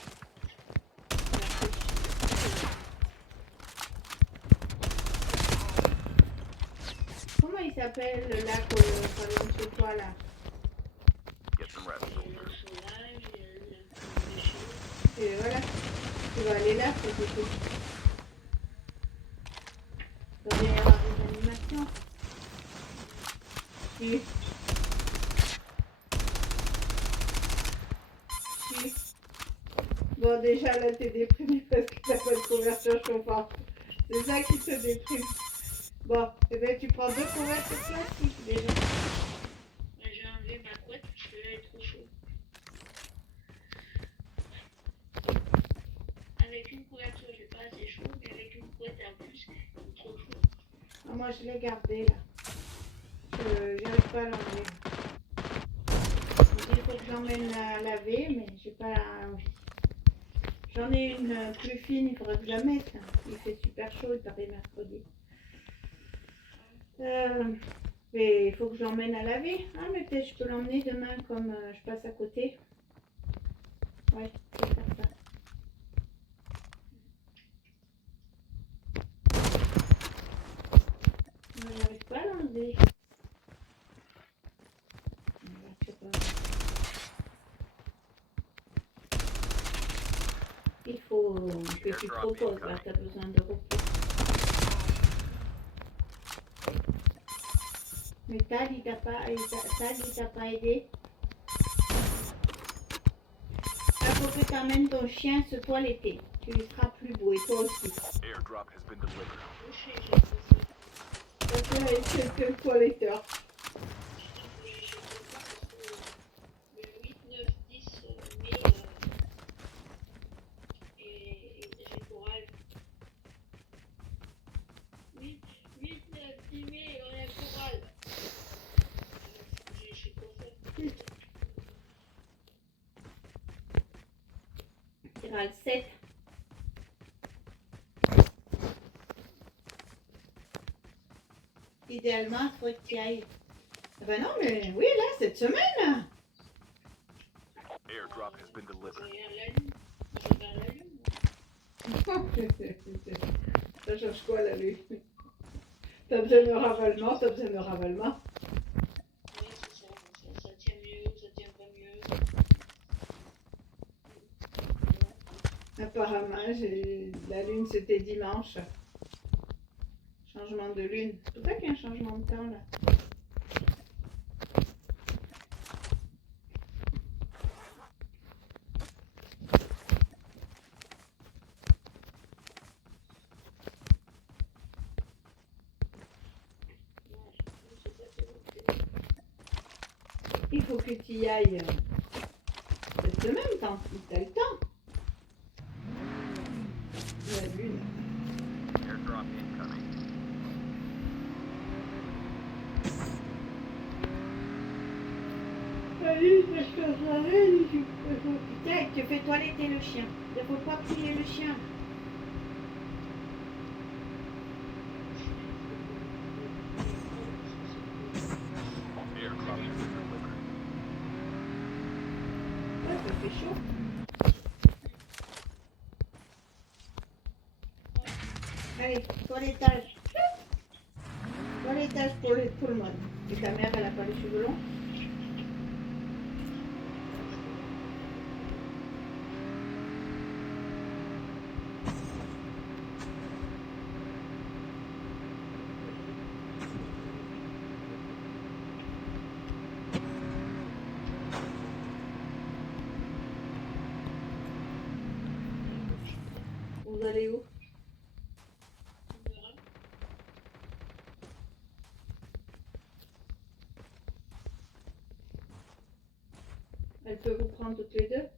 Comment il s'appelle le lac pas loin de chez toi là? Get some rest, soldier. chauffage, il y a eu un peu de Et voilà, tu vas aller là, c'est tout. Tu vas aller avoir des animations. Si. Si. Bon déjà là t'es déprimé parce que t'as pas de couverture chauffante. C'est ça qui te déprime. Bon, et ben tu prends 2 couvertures plastiques déjà. J'ai enlevé ma couette parce que là il est trop chaud. Avec une couverture, j'ai pas assez chaud, mais avec une couette en plus, c'est trop chaud. Ah, moi je l'ai gardé là. J'arrive pas à l'enlever. Il faut que j'emmène à laver, mais j'ai pas envie. J'en ai une plus fine, il faudrait que je la mette. Il fait super chaud, il paraît mercredi. Mais il faut que j'emmène à laver. Ah, mais peut-être je peux l'emmener demain comme je passe à côté. Ouais, je vais faire ça. Mais j'arrive pas à l'enlever. Je sais pas. Il faut que tu te reposes là, tu as besoin de repos. Mais Tal, il t'a pas aidé. Il faut que tu amènes ton chien se toiletter. Tu lui feras plus beau et toi aussi. Airdrop has been delivered. Couché, j'ai fait ça. Parce que c'est le toiletteur. Le 8, 9, 10 mai, et j'ai chorale. 8, 9, 10 mai, on a chorale. J'ai chez coiffeur. Tu iras le 7. Idéalement, il faudrait que tu y ailles. Ah ben non, mais oui, là, cette semaine. Airdrop has been Je delivered. regarde la lune. Je regarde la lune. Ça change quoi la lune? T'as besoin de ravalement, t'as besoin de ravalement. Ouais, c'est ça. Ça tient mieux, ça tient pas mieux. Apparemment, la lune c'était dimanche. Changement de lune. C'est pour ça qu'il y a un changement de temps là. faut que tu y ailles cette semaine, tant si t'as le temps. La lune. Airdrop incoming. Allez, je te arrête, putain, tu fais toiletter le chien. Il ne faut pas prier le chien. Airdrop has been delivered. Ouais, ça fait chaud. Allez, toilettage. Toilettage pour le monde. Et ta mère, elle a pas les cheveux longs? Vous allez où? Elle peut vous prendre toutes les deux?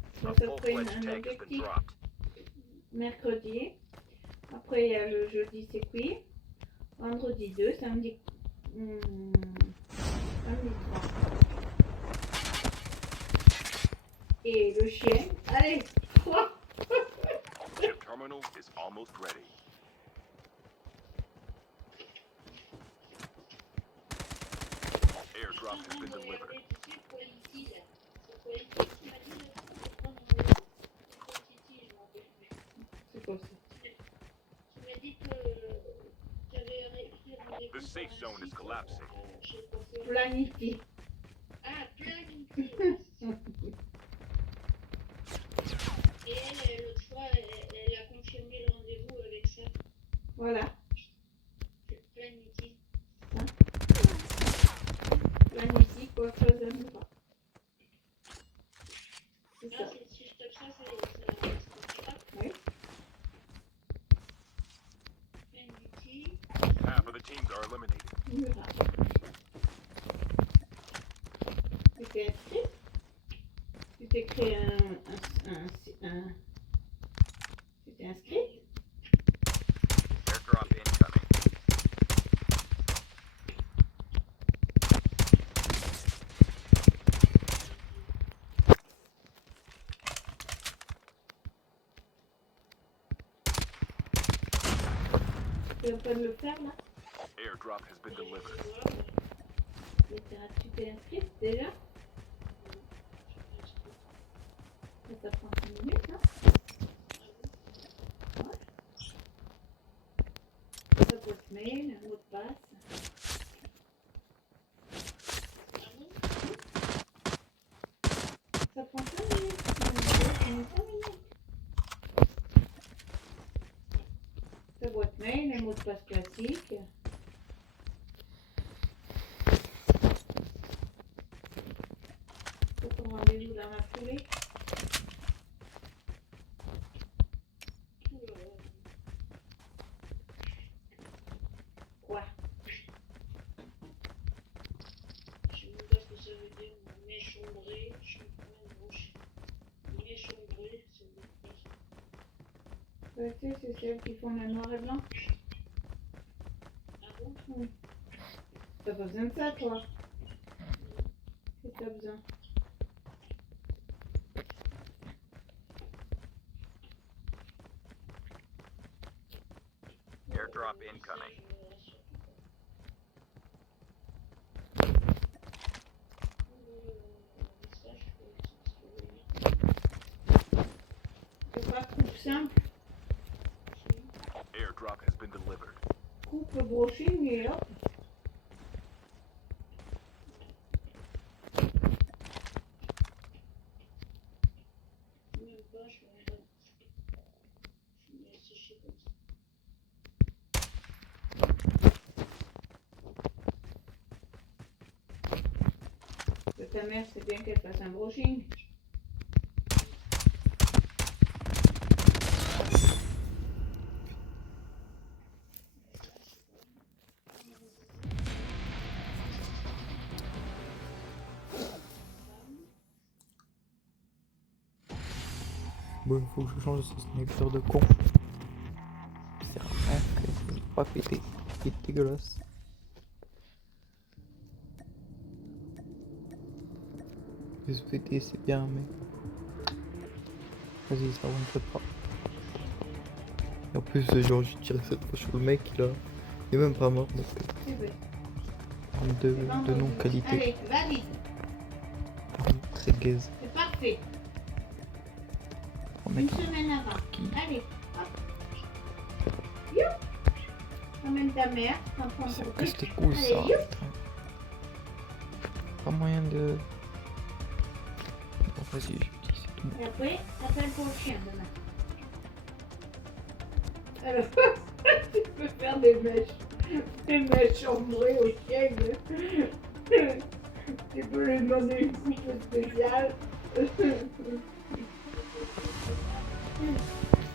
A Ça ferait full-fledged un tank has been objectif dropped. mercredi. Après, il y a le jeudi, c'est cuit. Vendredi 2, samedi. Samedi 3. Et le chien. Allez, 3. Chip terminal is almost ready. Airdrop has been delivered. C'est quoi ça? Tu m'as dit que tu avais réussi à rendez-vous The safe pour un zone is site, collapsing. chez le coiffeur. Planifie. Ah, planifié. Et elle, l'autre fois, elle a confirmé le rendez-vous avec ça. Voilà. C'est planifié. Planifie, coiffeuse à bras. C'est Ah, ça. si je tape ça, c'est ça. Oui. Planifié. Half of the teams are eliminated. Murat. Tu t'es inscrit? Tu t'es créé Tu t'es inscrit? Airdrop incoming. Tu es en train de le faire là? Airdrop has been delivered. Tu t'es inscrite déjà? Ça prend 5 minutes, hein? Ouais. Ta boîte mail, un mot de passe. Ça prend 5 minutes. 5 minutes. Ta boîte mail, un mot de passe classique. Pour ton rendez-vous dans la foulée. Quoi? Je sais même pas ce que ça veut dire, méchombré, je suis pas gauche. Méchombré, ça veut dire quoi ça? Ouais, tu sais, c'est celles qui font le noir et blanc. Ah bon? Oui. T'as pas besoin de ça, toi? Qu'est-ce que t'as besoin? Airdrop incoming. C'est pas coupe simple, Airdrop has been delivered. coupe brushing et hop. Même pas, je vais sécher comme ça. Ta mère, c'est bien qu'elle fasse un brushing. Bon, il faut que je change ce sniper de con. Ça sert à rien que il est pas pété. Il est dégueulasse. SVT c'est bien, mais. Vas-y, ça on peut pas. Et en plus, genre, j'ai tiré cette fois sur le mec, il est même pas mort, donc. C'est vrai. De non-qualité. Allez, valide. Très gaze. C'est parfait. On Une est semaine avant. qui Allez, hop. Youp. Emmène ta mère. T'en prends ça ton casse truc. les couilles, Allez, ça. youp. Putain. Pas moyen de. Bon, vas-y, je dis, c'est tout. Et après, appelle pour le chien demain. Alors, tu peux faire des mèches chambrées au chien. Tu peux lui demander une coupe spéciale.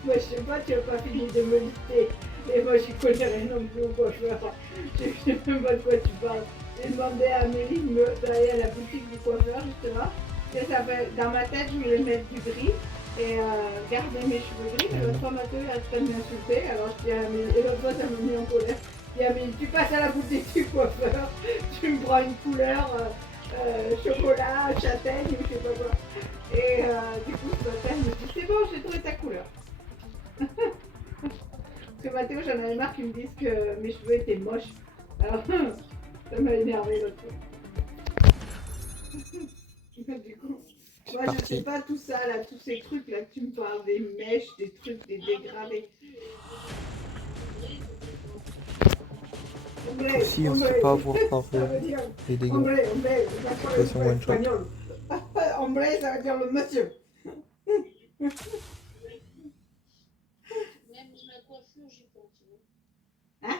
Moi, je sais pas, tu n'as pas fini de me lister. Et moi, je connais rien non plus au coiffeur. Je sais même pas de quoi tu parles. J'ai demandé à Amélie d'aller à la boutique du coiffeur, justement. Et ça fait, dans ma tête, je voulais mettre du gris et garder mes cheveux gris. Mais l'autre fois, Mathieu a très bien insulté. Alors, je dis à Amélie, et l'autre fois, ça m'a mis en colère. Je dis à Amélie, tu passes à la boutique du coiffeur, tu me prends une couleur chocolat, châtaigne ou je sais pas quoi. Et du coup, ce matin, je me dis, c'est bon, j'ai trouvé ta couleur. Parce que Mathéo, j'en avais marre qu'ils me disent que mes cheveux étaient moches. Alors, ça m'a énervé l'autre fois. Du coup, moi je sais pas tout ça là, tous ces trucs là que tu me parles, des mèches, des trucs, des dégradés. Aussi, on sait pas avoir par les dégâts. Hombre, Passion one shot. espagnol. Hombre, ça veut dire le monsieur. Même la coiffure, j'y pense. Hein?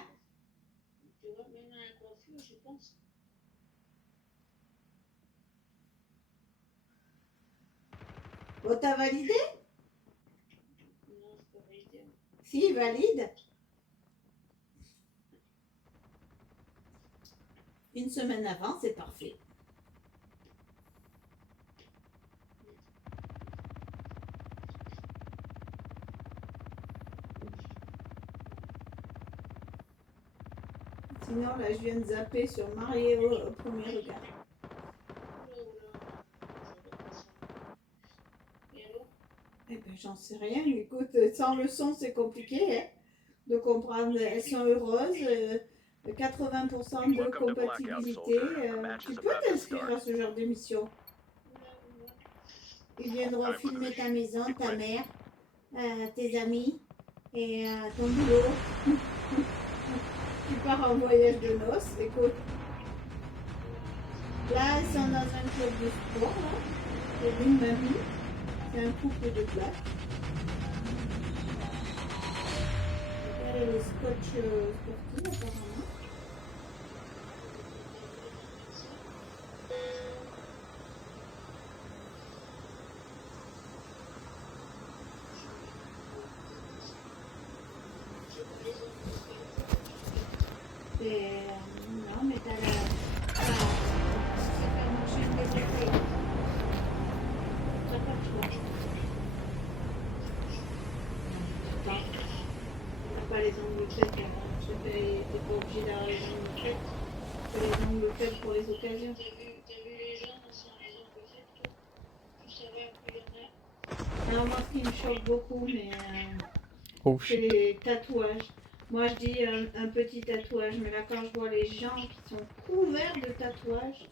Tu vois, même à la coiffure, j'y pense. Bon, t'as validé? Non, c'est pas validé. Si, valide. Une semaine avant, c'est parfait. Sinon, là, je viens de zapper sur Mario au premier regard. Eh ben, j'en sais rien. Écoute, sans le son, c'est compliqué hein, de comprendre. Elles sont heureuses. 80% de compatibilité. Tu peux t'inscrire à ce genre d'émission. Ils viendront filmer ta maison, ta mère, tes amis et ton boulot. Tu pars en voyage de noces. Écoute. Là, elles sont dans un club de sport. Là. C'est une mamie. C'est un couple de blagues. Elle est le scotch sportif apparemment. Non, mais t'as la... C'est faire marcher une développée. T'as pas le choix. T'as pas les ongles faits, t'es pas obligé d'avoir les ongles faits. T'as les ongles faits pour les occasions. T'as vu les gens sans les ongles faits, toi? Tu savais un peu il y en a? Non, moi, ce qui me choque beaucoup, mais Oh c'est shit. les tatouages. Moi, je dis un petit tatouage, mais là, quand je vois les gens qui sont couverts de tatouages,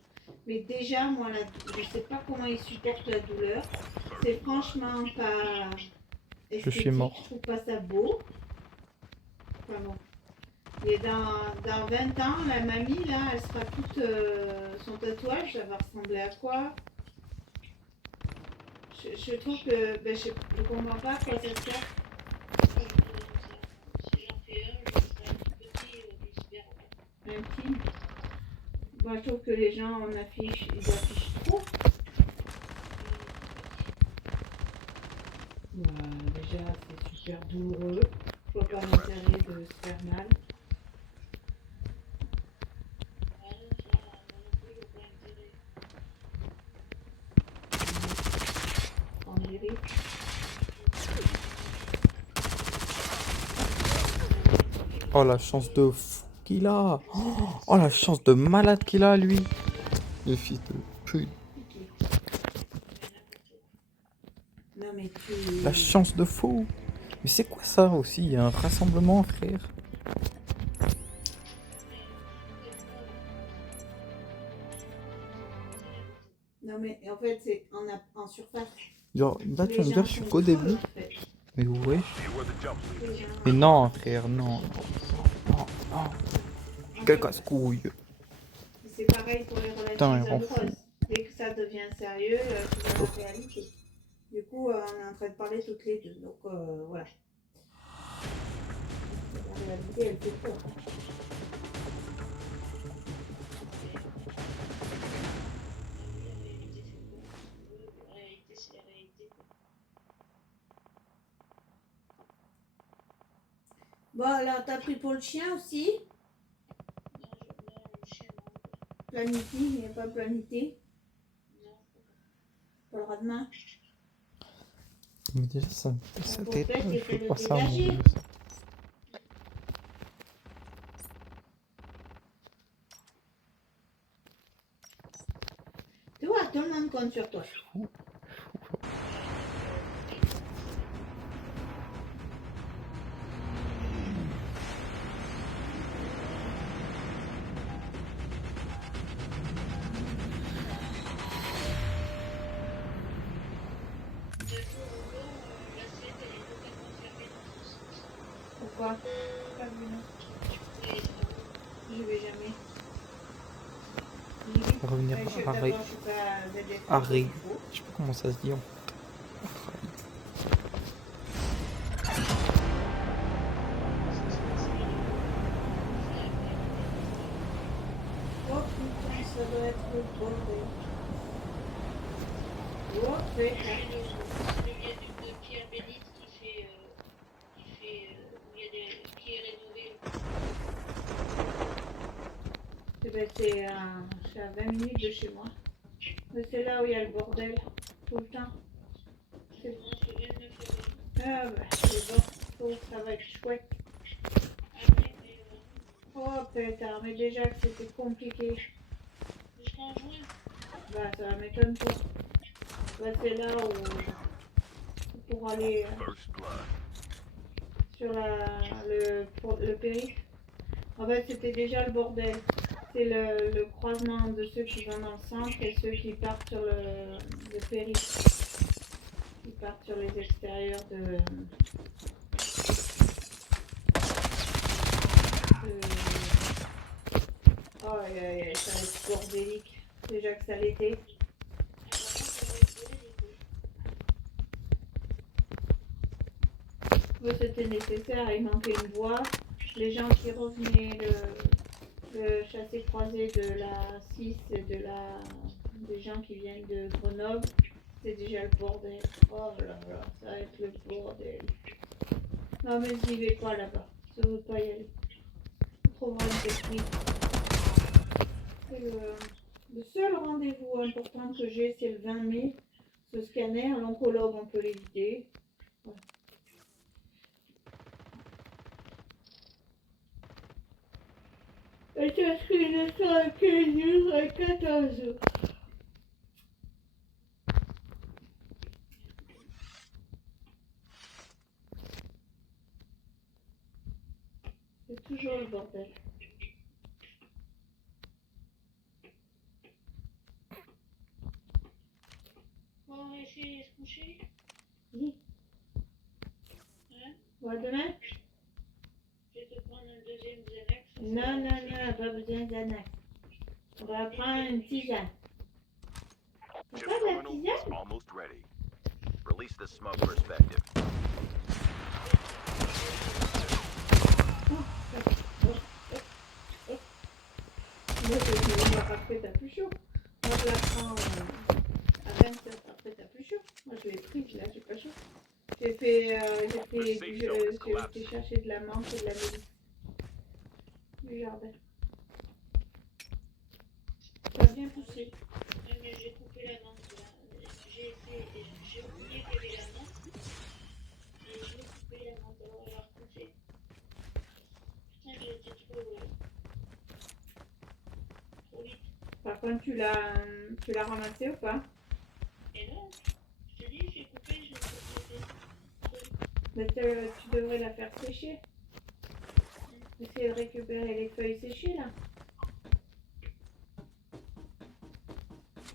mais déjà, moi, je sais pas comment ils supportent la douleur. C'est franchement pas esthétique. Je suis mort. Je trouve pas ça beau. Enfin bon. Et dans 20 ans, la mamie, là, elle sera toute... son tatouage, ça va ressembler à quoi? Je trouve que... Ben, je comprends pas à quoi ça sert. Si j'en fais un, je ferai un tout petit, j'espère. Intime. Moi, je trouve que les gens ils affichent trop. Déjà, c'est super douloureux. Je vois pas l'intérêt de se faire mal. Prendre les risques. Oh la chance de fou qu'il a. Oh la chance de malade qu'il a lui. Le fils de pute. Piqué. Non mais tu... La chance de fou. Mais c'est quoi ça aussi? Il y a un rassemblement frère. Non mais en fait c'est en surface. Genre là tu Les vas me gens dire je suis sont qu'au début. folles, en fait. Mais ouais. You were the jump leader. Les gens- Mais non frère, non. Non, non. Quel casse-couille. C'est pareil pour les relations Putain, il rend amoureuses. Dès que ça devient sérieux, c'est dans la réalité. Du coup, on est en train de parler toutes les deux. Donc voilà. La réalité, elle fait peur. La réalité, c'est la réalité. Bon, alors t'as pris pour le chien aussi? Non, le chien, non. Planité, il n'y a pas planité. Non. Pas le ras de main. Mais déjà ça me fait sa Pour tête. peut-être Je qu'il fais fait pas le ça mon dégager. Dieu. Tu vois, tout le monde compte sur toi. Pourquoi? Pas vu, non. Je vais jamais. J'y vais. Revenir Ouais, à Harry. d'abord, je suis pas vedette. Harry. Je sais pas comment ça se dit en Oh putain, ça doit être le bordel. Oh putain. Il y a une pierre bénite qui est rénovée. Eh ben, c'est à 20 minutes de chez moi. Mais c'est là où il y a le bordel, tout le temps. C'est... Comment se vient de faire? Ah bah, c'est bon, ça va être chouette. Oh putain, mais déjà que c'était compliqué. Jusqu'en juin. Bah, ça m'étonne pas. Bah, c'est là où... pour aller First blood. sur le périph'. En fait, c'était déjà le bordel. C'est le croisement de ceux qui vont dans le centre et ceux qui partent sur le périph'. Qui partent sur les extérieurs de... Oh, ça va être bordélique. Déjà que ça l'était. Mais c'était nécessaire, il manquait une voie. Les gens qui revenaient le chassé-croisé de la 6 et des gens qui viennent de Grenoble, c'est déjà le bordel. Oh là là, ça va être le bordel. Non mais j'y vais pas là-bas, je veux pas y aller. Trop grande technique. Le seul rendez-vous important que j'ai, c'est le 20 mai. Ce scanner, l'oncologue, on peut l'éviter. Voilà. Et t'inscris le 5 jours à 14 jours. C'est toujours le bordel. Bon, on va essayer de se coucher. Oui. Hein? Bon, demain? Je vais te prendre un deuxième Xanax. Non, pas besoin d'anax. On va prendre une tisane. C'est Chip pas de la terminal is tisane? almost ready. Release the smoke perspective. Moi, je après, t'as plus chaud. Moi, je la prends à 27, après, t'as plus chaud. Moi, je l'ai pris, là, j'ai pas chaud. J'ai été chercher de la menthe et de la mélisse. Du jardin. Ça a bien poussé. Ouais, mais j'ai coupé la menthe là. J'ai oublié qu'il y avait la menthe. Et j'ai coupé la menthe. Alors, on va recouper. Putain, contre, tu l'as ramassé ou pas? Et non, je te dis, j'ai coupé, je l'ai coupé. Mais tu devrais la faire sécher. Essayer de récupérer les feuilles séchées là.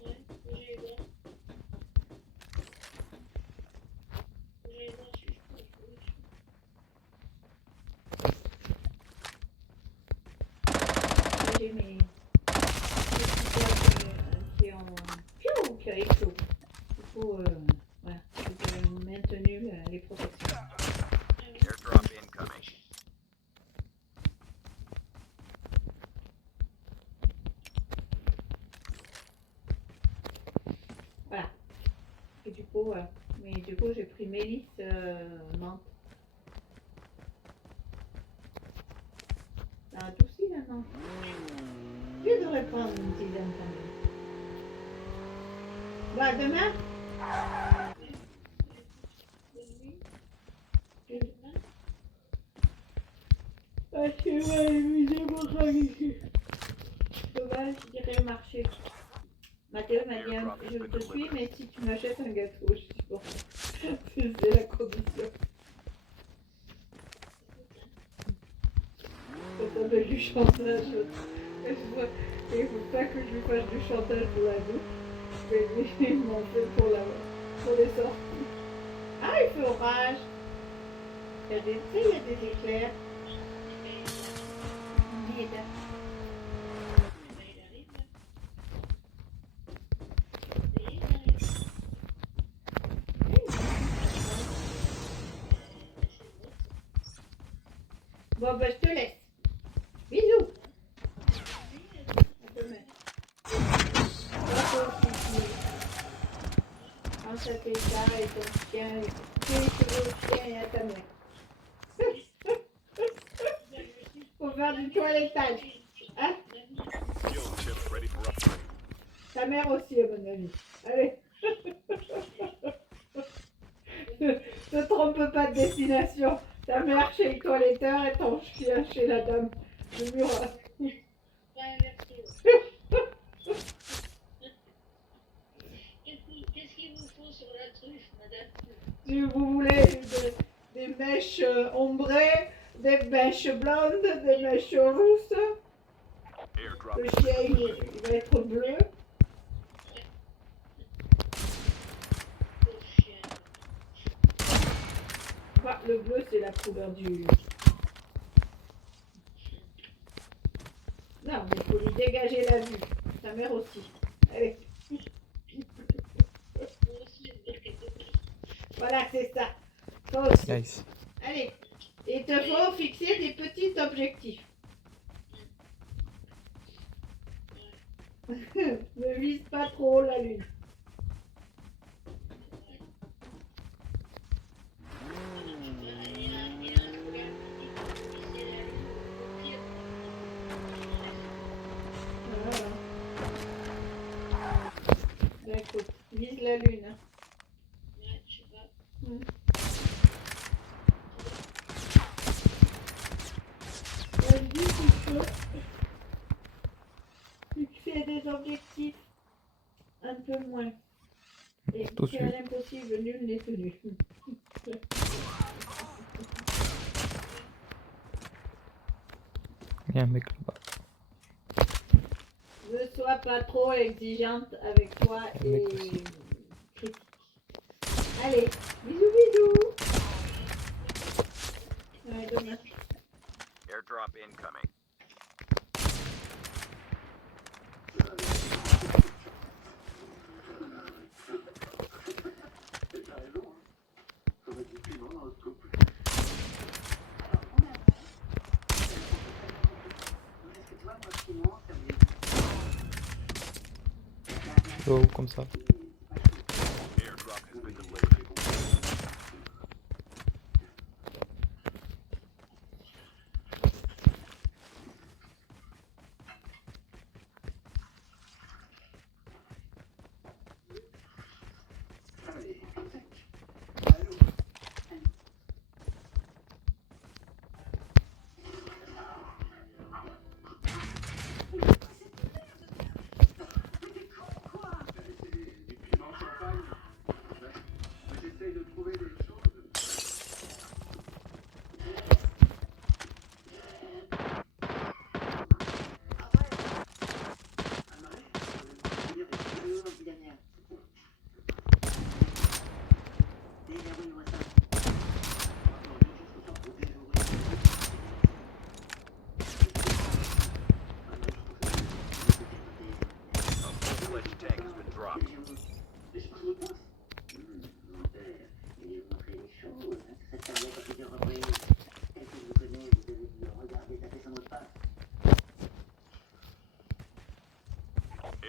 Ouais, faut que j'aille voir. Faut que j'aille voir si je peux trouver dessus. Là, j'ai mes petits pois qui ont qui a éclos. Du coup, voilà, j'ai maintenu les protections. Airdrop incoming. Voilà. Et du coup, j'ai pris Mélisse menthe. Ça a adouci la menthe. Tu devrais prendre une tisane quand même. Bon, à demain. Bonne nuit. Et demain, Ah, c'est vrai, évidemment, dommage, j'irai au marché. Mathéo m'a dit, je te suis, mais si tu m'achètes un gâteau, je dis bon, c'est la condition. Ça s'appelle du chantage. Il ne faut pas que je lui fasse du chantage pour la bouffe. Mais il m'en fait pour les sorties. Ah, il fait orage. Tu sais, il y a des éclairs. Vide. il arrive là. Et il arrive. C'est bon. Bon, bah, je te laisse. Bisous. À demain. Quand ça fait ça et ton chien, tu es au chien et à ta mère. Faut faire du toilettage. Hein? Skill chips ready for upgrade. Ta mère aussi, à mon avis. Allez. Ne trompe pas de destination. Ta mère chez le toiletteur et ton chien chez la dame du mur. Pas inversé. Qu'est-ce qu'il vous faut sur la truffe, madame? Si vous voulez des mèches ombrées, des mèches blondes, des mèches rousses, Airdrop le is chien il va être bleu. Pauvre chien. Enfin, le bleu c'est la couleur du... Non, mais il faut lui dégager la vue. Ta mère aussi. Allez. Moi aussi, je veux dire quelque chose. Voilà, c'est ça. Toi aussi. Nice. Allez. Il te faut fixer des petits objectifs. Ne vise pas trop la lune. Il a trouvé un petit qui c'est la lune au pire. Voilà. Ben écoute, vise la lune. Hein. Ouais, je sais pas. Vas-y, tu peux fixer des objectifs un peu moins. Et Tout c'est suit. l'impossible, nul n'est tenu. Il y a un mec là-bas. Ne sois pas trop exigeante avec toi Un et mec aussi. critique. Allez, bisous bisous. Ouais, demain. airdrop incoming. Oh, comme ça. Airdrop has been delivered.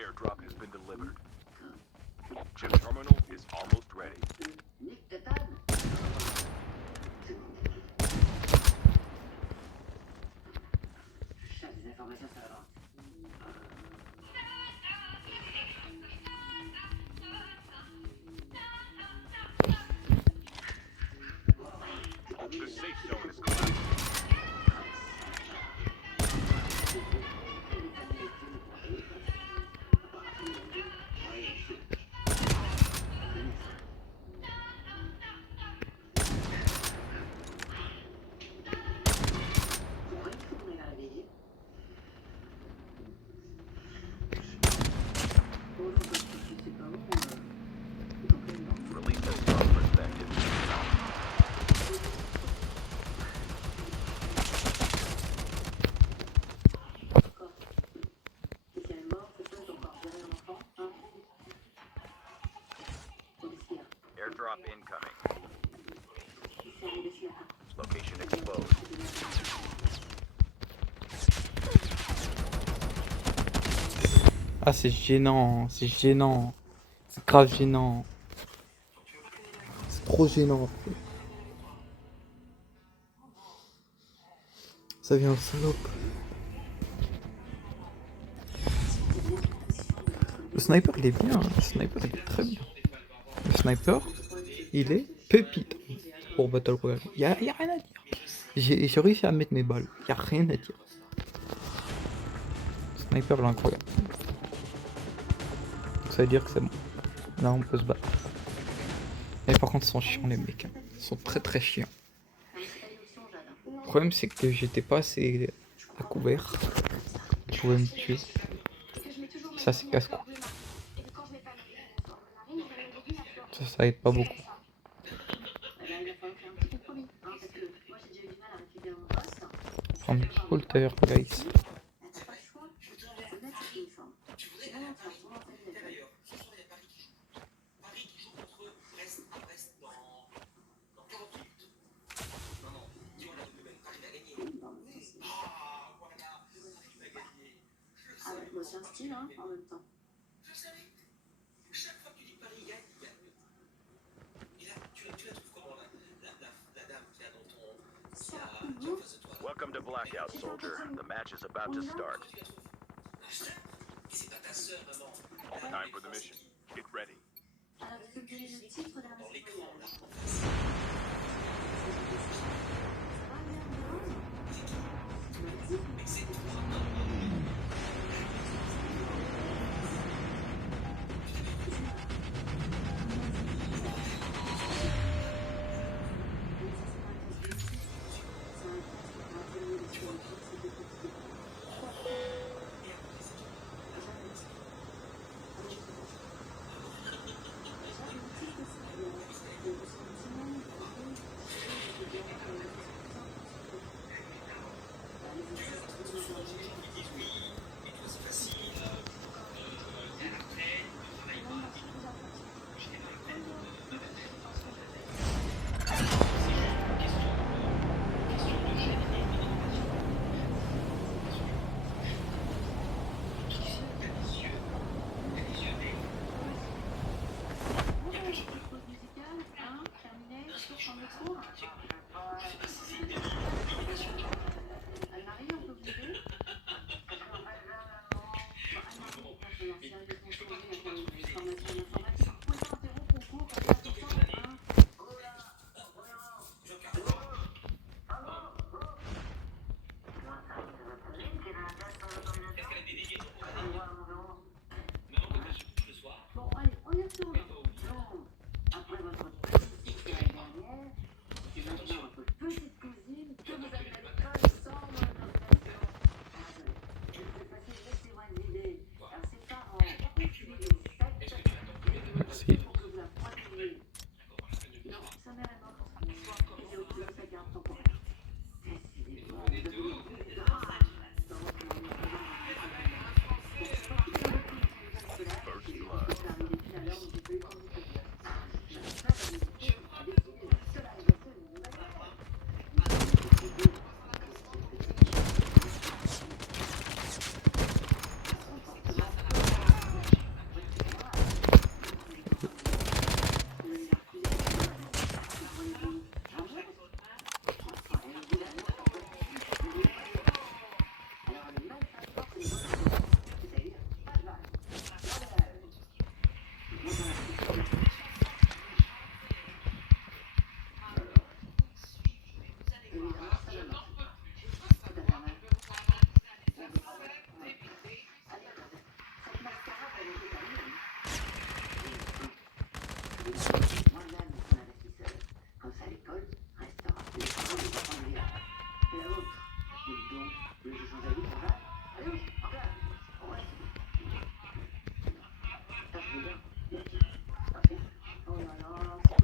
Airdrop has been delivered. Chip terminal is almost ready. The safe zone is collapsing. Release the star perspective. Airdrop incoming. Location exposed. Ah, c'est gênant, c'est gênant. C'est grave gênant. C'est trop gênant. Ça vient au salope. Le sniper il est bien, le sniper il est très bien. Le sniper il est pépite pour Battle Royale. Y'a rien à dire. J'ai réussi à mettre mes balles, y'a rien à dire. Le sniper il est incroyable. Ça veut dire que c'est bon. Là on peut se battre. Mais par contre ils sont chiants les mecs. Hein. Ils sont très très chiants. Le problème c'est que j'étais pas assez à couvert. Je pouvais me tuer. Ça c'est casse-cou. Ça aide pas beaucoup. Prendre full tire guys. C'est un style hein, en même temps. Welcome to Blackout, soldier. The match is about to start. Time for the mission. Get ready.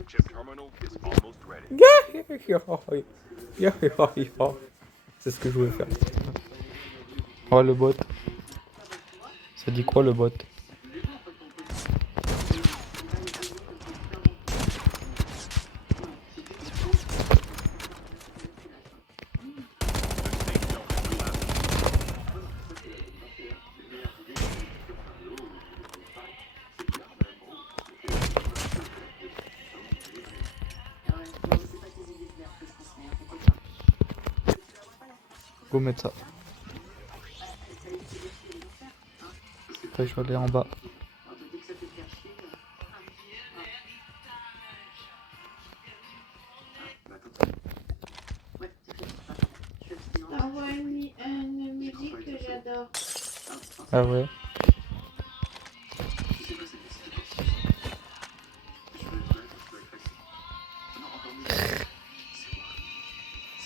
Chip terminal is almost ready. C'est ce que je voulais faire. Oh le bot. Ça dit quoi le bot? Go mettre ça. Après je vais aller en bas. T'envoies une musique que j'adore. Ah ouais.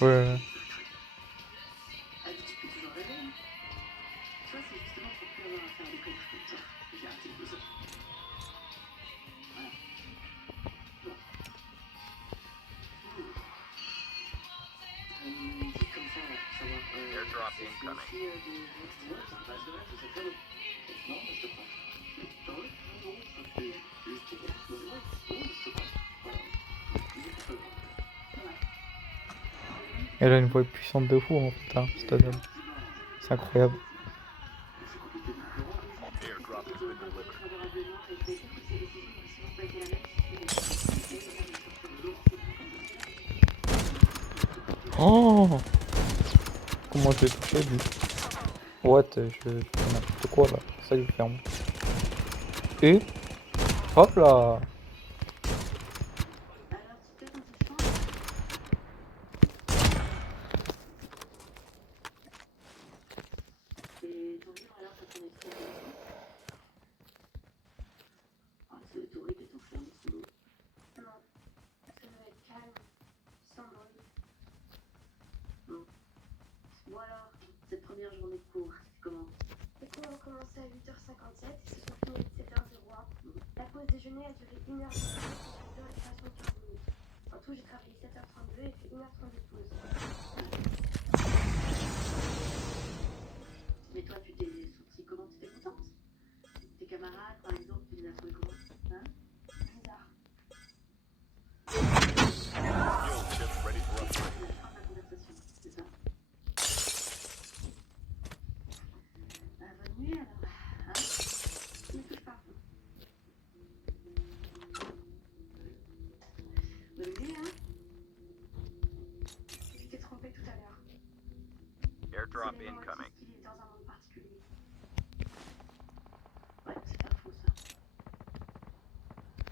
Ouais. Airdrop incoming. Elle a une voix puissante de fou en fait, hein, cette dame. C'est incroyable. Airdrop has been delivered. Oh, comment je l'ai touché lui? What? Je fais n'importe quoi là. C'est ça que je ferme. Et hop là. Bon alors, cette première journée de cours, c'est comment? Les cours ont commencé à 8h57 et se sont finis à 17h01. La pause déjeuner a duré 1h et la récréation de 15 minutes. En tout, j'ai travaillé 7h32 et fait 1h32 de pause. Mais toi, tu t'es sortie comment? Tu étais contente? Tes camarades, par exemple, tu les as trouvés comment? Hein? Bizarre. Skill chip ready for upgrade. Fin de la conversation, c'est ça? Bonne nuit alors, hein? Ne touche pas. Bonne nuit, hein? Tu t'es trompé tout à l'heure. Airdrop C'est les moments incoming. qu'il est dans un monde particulier. Ouais, c'est pas faux ça.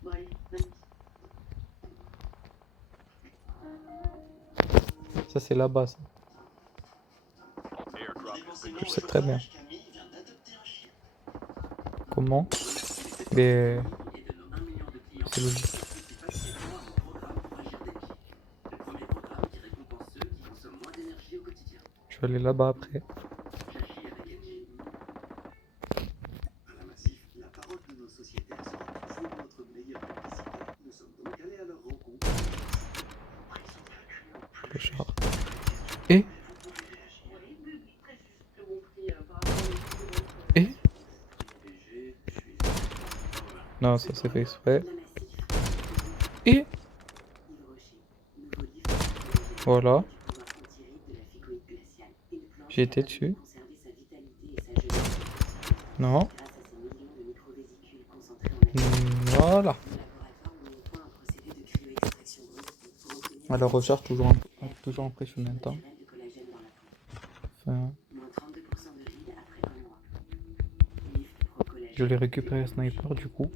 Bon allez, bonne nuit. Ça c'est là-bas ça. Airdrop has been Je sais delivered. très bien. Comment? Mais c'est logique. Je vais aller là-bas après. La parole de nos sociétaires sera toujours notre meilleure publicité. Nous sommes donc allés à leur rencontre. Le char. Et Et non, ça c'est fait exprès. Et voilà. J'ai été dessus. Non. Voilà. À la recherche, toujours impressionnante. Hein. Enfin, je l'ai récupéré sniper du coup.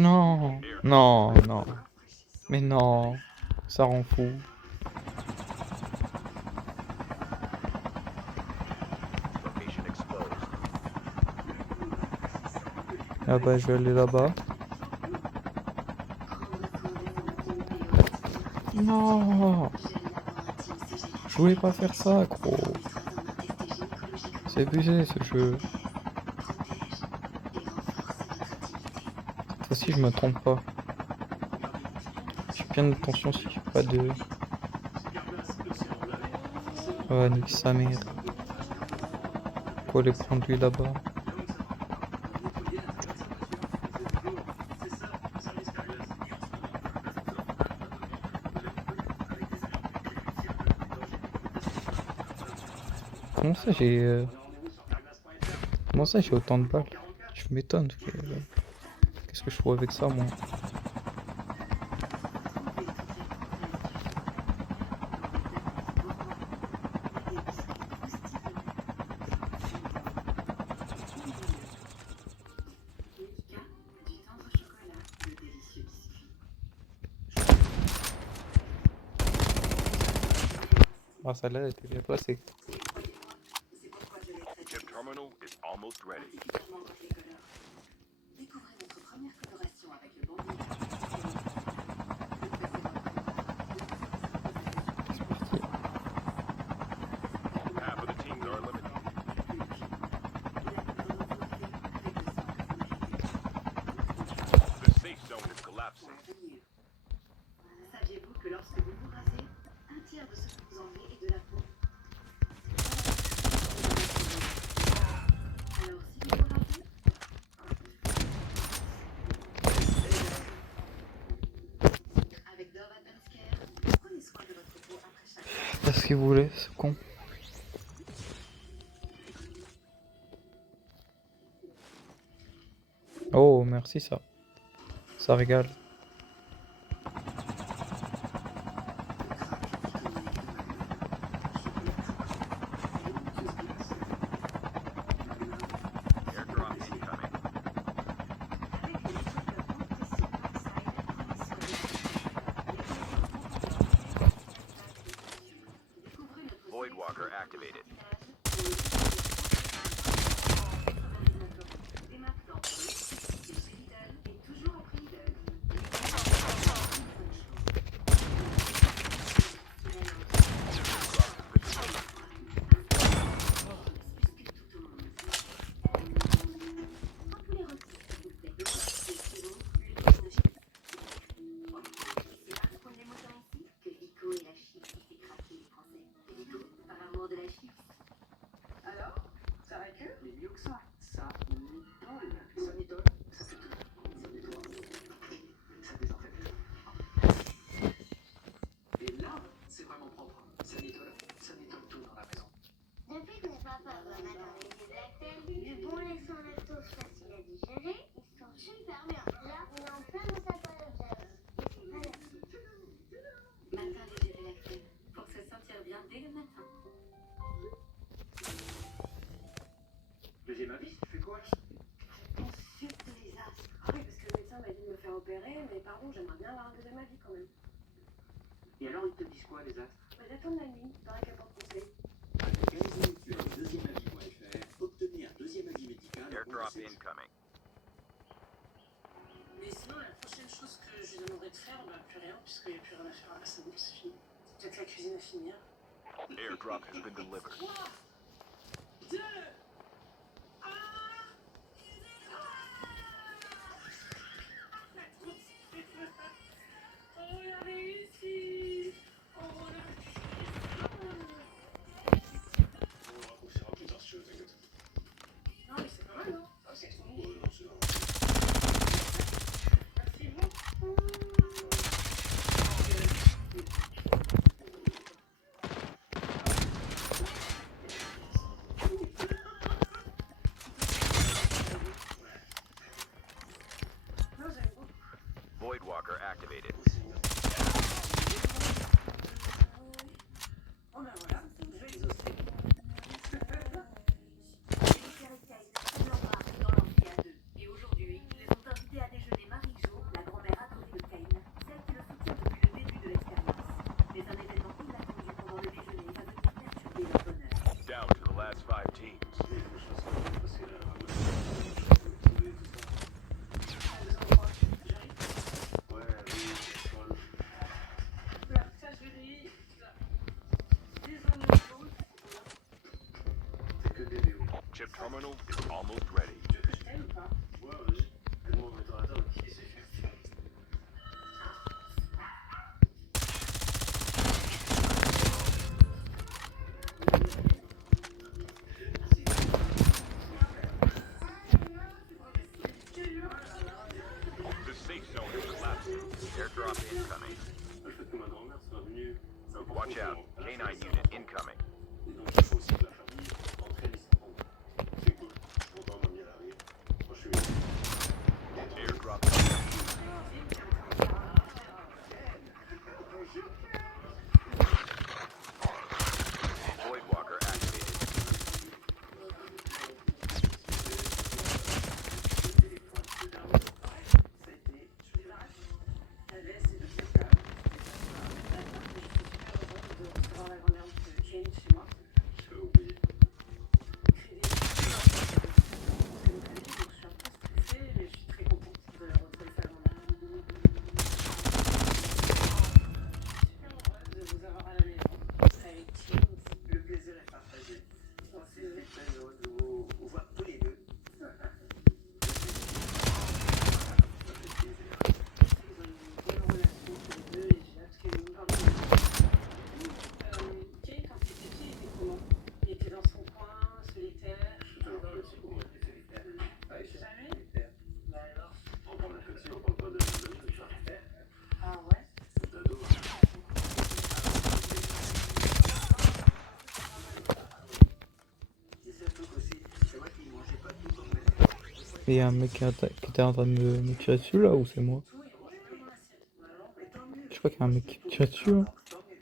Non, non, non. Mais non, ça rend fou. Location exposed. Ah bah je vais aller là-bas. Non, je voulais pas faire ça, gros. C'est abusé ce jeu. Cette fois-ci je me trompe pas. J'ai bien attention si j'ai pas de... Ouais, nique sa mère. Faut aller prendre lui là-bas. Comment ça j'ai... Comment ça j'ai autant de balles? Je m'étonne. Qu'est-ce que je fous avec ça moi? Ah celle-là elle était bien placée. Chip terminal is almost ready. Découvrez votre première coloration avec le bandit. C'est parti. Half of the teams are eliminated. The safe zone is collapsing. Saviez-vous que lorsque vous vous rasez, un tiers de ce que vous enlevez est de la peau? Alors, si vous vous rasez, avec Dove Advanced Care, prenez soin de votre peau après chaque rasage. Qu'est-ce qu'il voulait, ce con? Oh, merci ça. Ça régale. Airdrop incoming. Voidwalker activated. Et maintenant, c'est chez Lidl et toujours au prix Lidl. Alors, ça récure? Mais mieux que ça, ça nitole. Ça nitole, ça fait tout. Ça nettoie. Ça désinfecte. Et là, c'est vraiment propre. Ça nettoie tout dans la maison. Depuis que papa va m'adapter des lactelles, du bon lait sans lactose facile à digérer, ils sont super bien. Là, on est en plein dans sa période jeune. Matin léger lacté pour se sentir bien dès le matin. Deuxième avis, tu fais quoi? Consulte les astres. Ah oui, parce que le médecin m'a dit de me faire opérer, mais pardon, j'aimerais bien avoir un deuxième avis quand même. Et alors, ils te disent quoi, les astres? Bah, j'attends la nuit, pareil qu'à porte conseil. Avec 15 000 sur deuxièmeavis.fr, obtenez un deuxième avis médical. Airdrop incoming. Mais sinon, la prochaine chose que je lui demanderai de faire, bah plus rien, puisqu'il n'y a plus rien à faire à la salle, c'est fini. Peut-être la cuisine à finir. Airdrop has been delivered. 3, 2, 1. On a réussi. On a réussi. On le racontera plus tard si tu veux, t'inquiète. Non, mais c'est pas mal, non? Ah, c'est bon, non, c'est vrai. Merci beaucoup. Non, j'aime beaucoup. Voidwalker activated. Oh ben voilà, je vais exaucer. Les caractéristiques extrêmement rares dans l'Amphi A2. Et aujourd'hui, ils les ont invités à déjeuner Marie-Jo terminal is almost ready. Tu veux que je t'aime ou pas? Ouais, vas-y. Aide-moi, attends, qui c'est fait? The safe zone is collapsing. Airdrop incoming. Le fait que ma grand-mère soit venue, c'est important. Watch out. pour moi. K9 unit incoming. Et donc il faut aussi que la famille entraîne les enfants. C'est cool. Je suis content, mamie, elle arrive. Moi, je suis bien. Airdrop. Voidwalker activated. J'avais oublié. Le plaisir est partagé. On s'est très heureux de vous voir tous les deux. Ils ont une bonne relation tous les deux et j'ai hâte que nous parlions. Kay, quand il était petit, il était comment? Il était dans son coin, solitaire. Je suis toujours petit pour moi. Jamais? Bah alors? On parle de petit, on parle pas de tu vois. Ah ouais? D'ado. C'est ce truc aussi. C'est vrai qu'il mangeait pas tout comme Il y a un mec qui était en train de me tirer dessus là ou c'est moi? tout, il mangeait que mon assiette. Alors, mais tant mieux. Je crois qu'il y a un mec qui me tire dessus là. Tant mieux.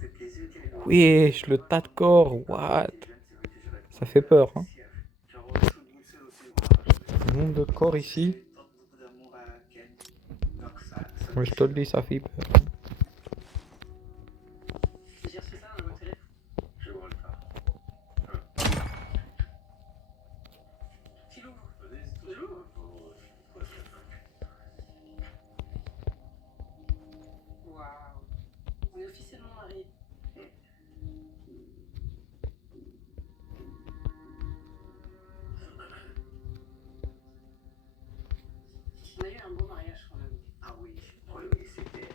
C'est plaisir qu'il est dans Wesh, le tas de corps, what? Ça fait peur, hein. Le nombre de corps ici. Moi je te le dis, ça fait peur. J'ai reçu ça dans votre lettre. Je vois le tas. Filou, Vas-y, toujours? Waouh. On est officiellement mariés. On a eu un beau mariage quand même. Ah oui, c'était.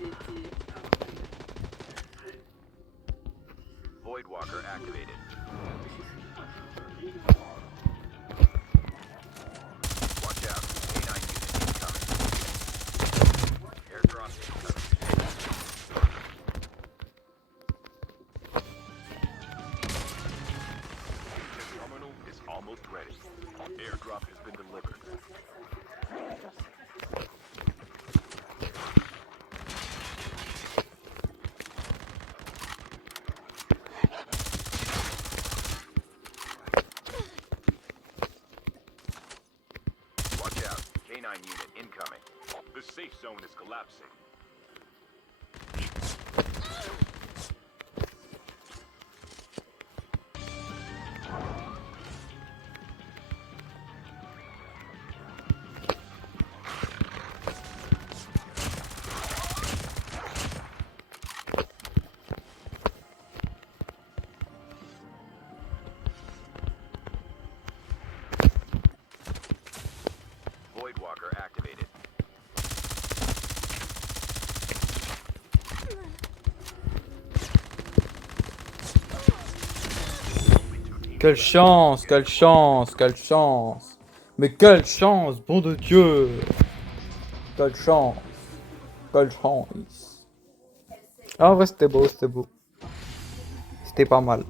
Il était Voidwalker activated. Watch out. K9 unit incoming. Airdrop incoming. The terminal is almost ready. Airdrop has been delivered. Watch out. K9 unit incoming. The safe zone is collapsing. Voidwalker activated. Quelle chance, quelle chance, quelle chance. Mais quelle chance, bon de Dieu. Quelle chance. Quelle chance. Ah, en vrai, c'était beau, c'était beau. C'était pas mal.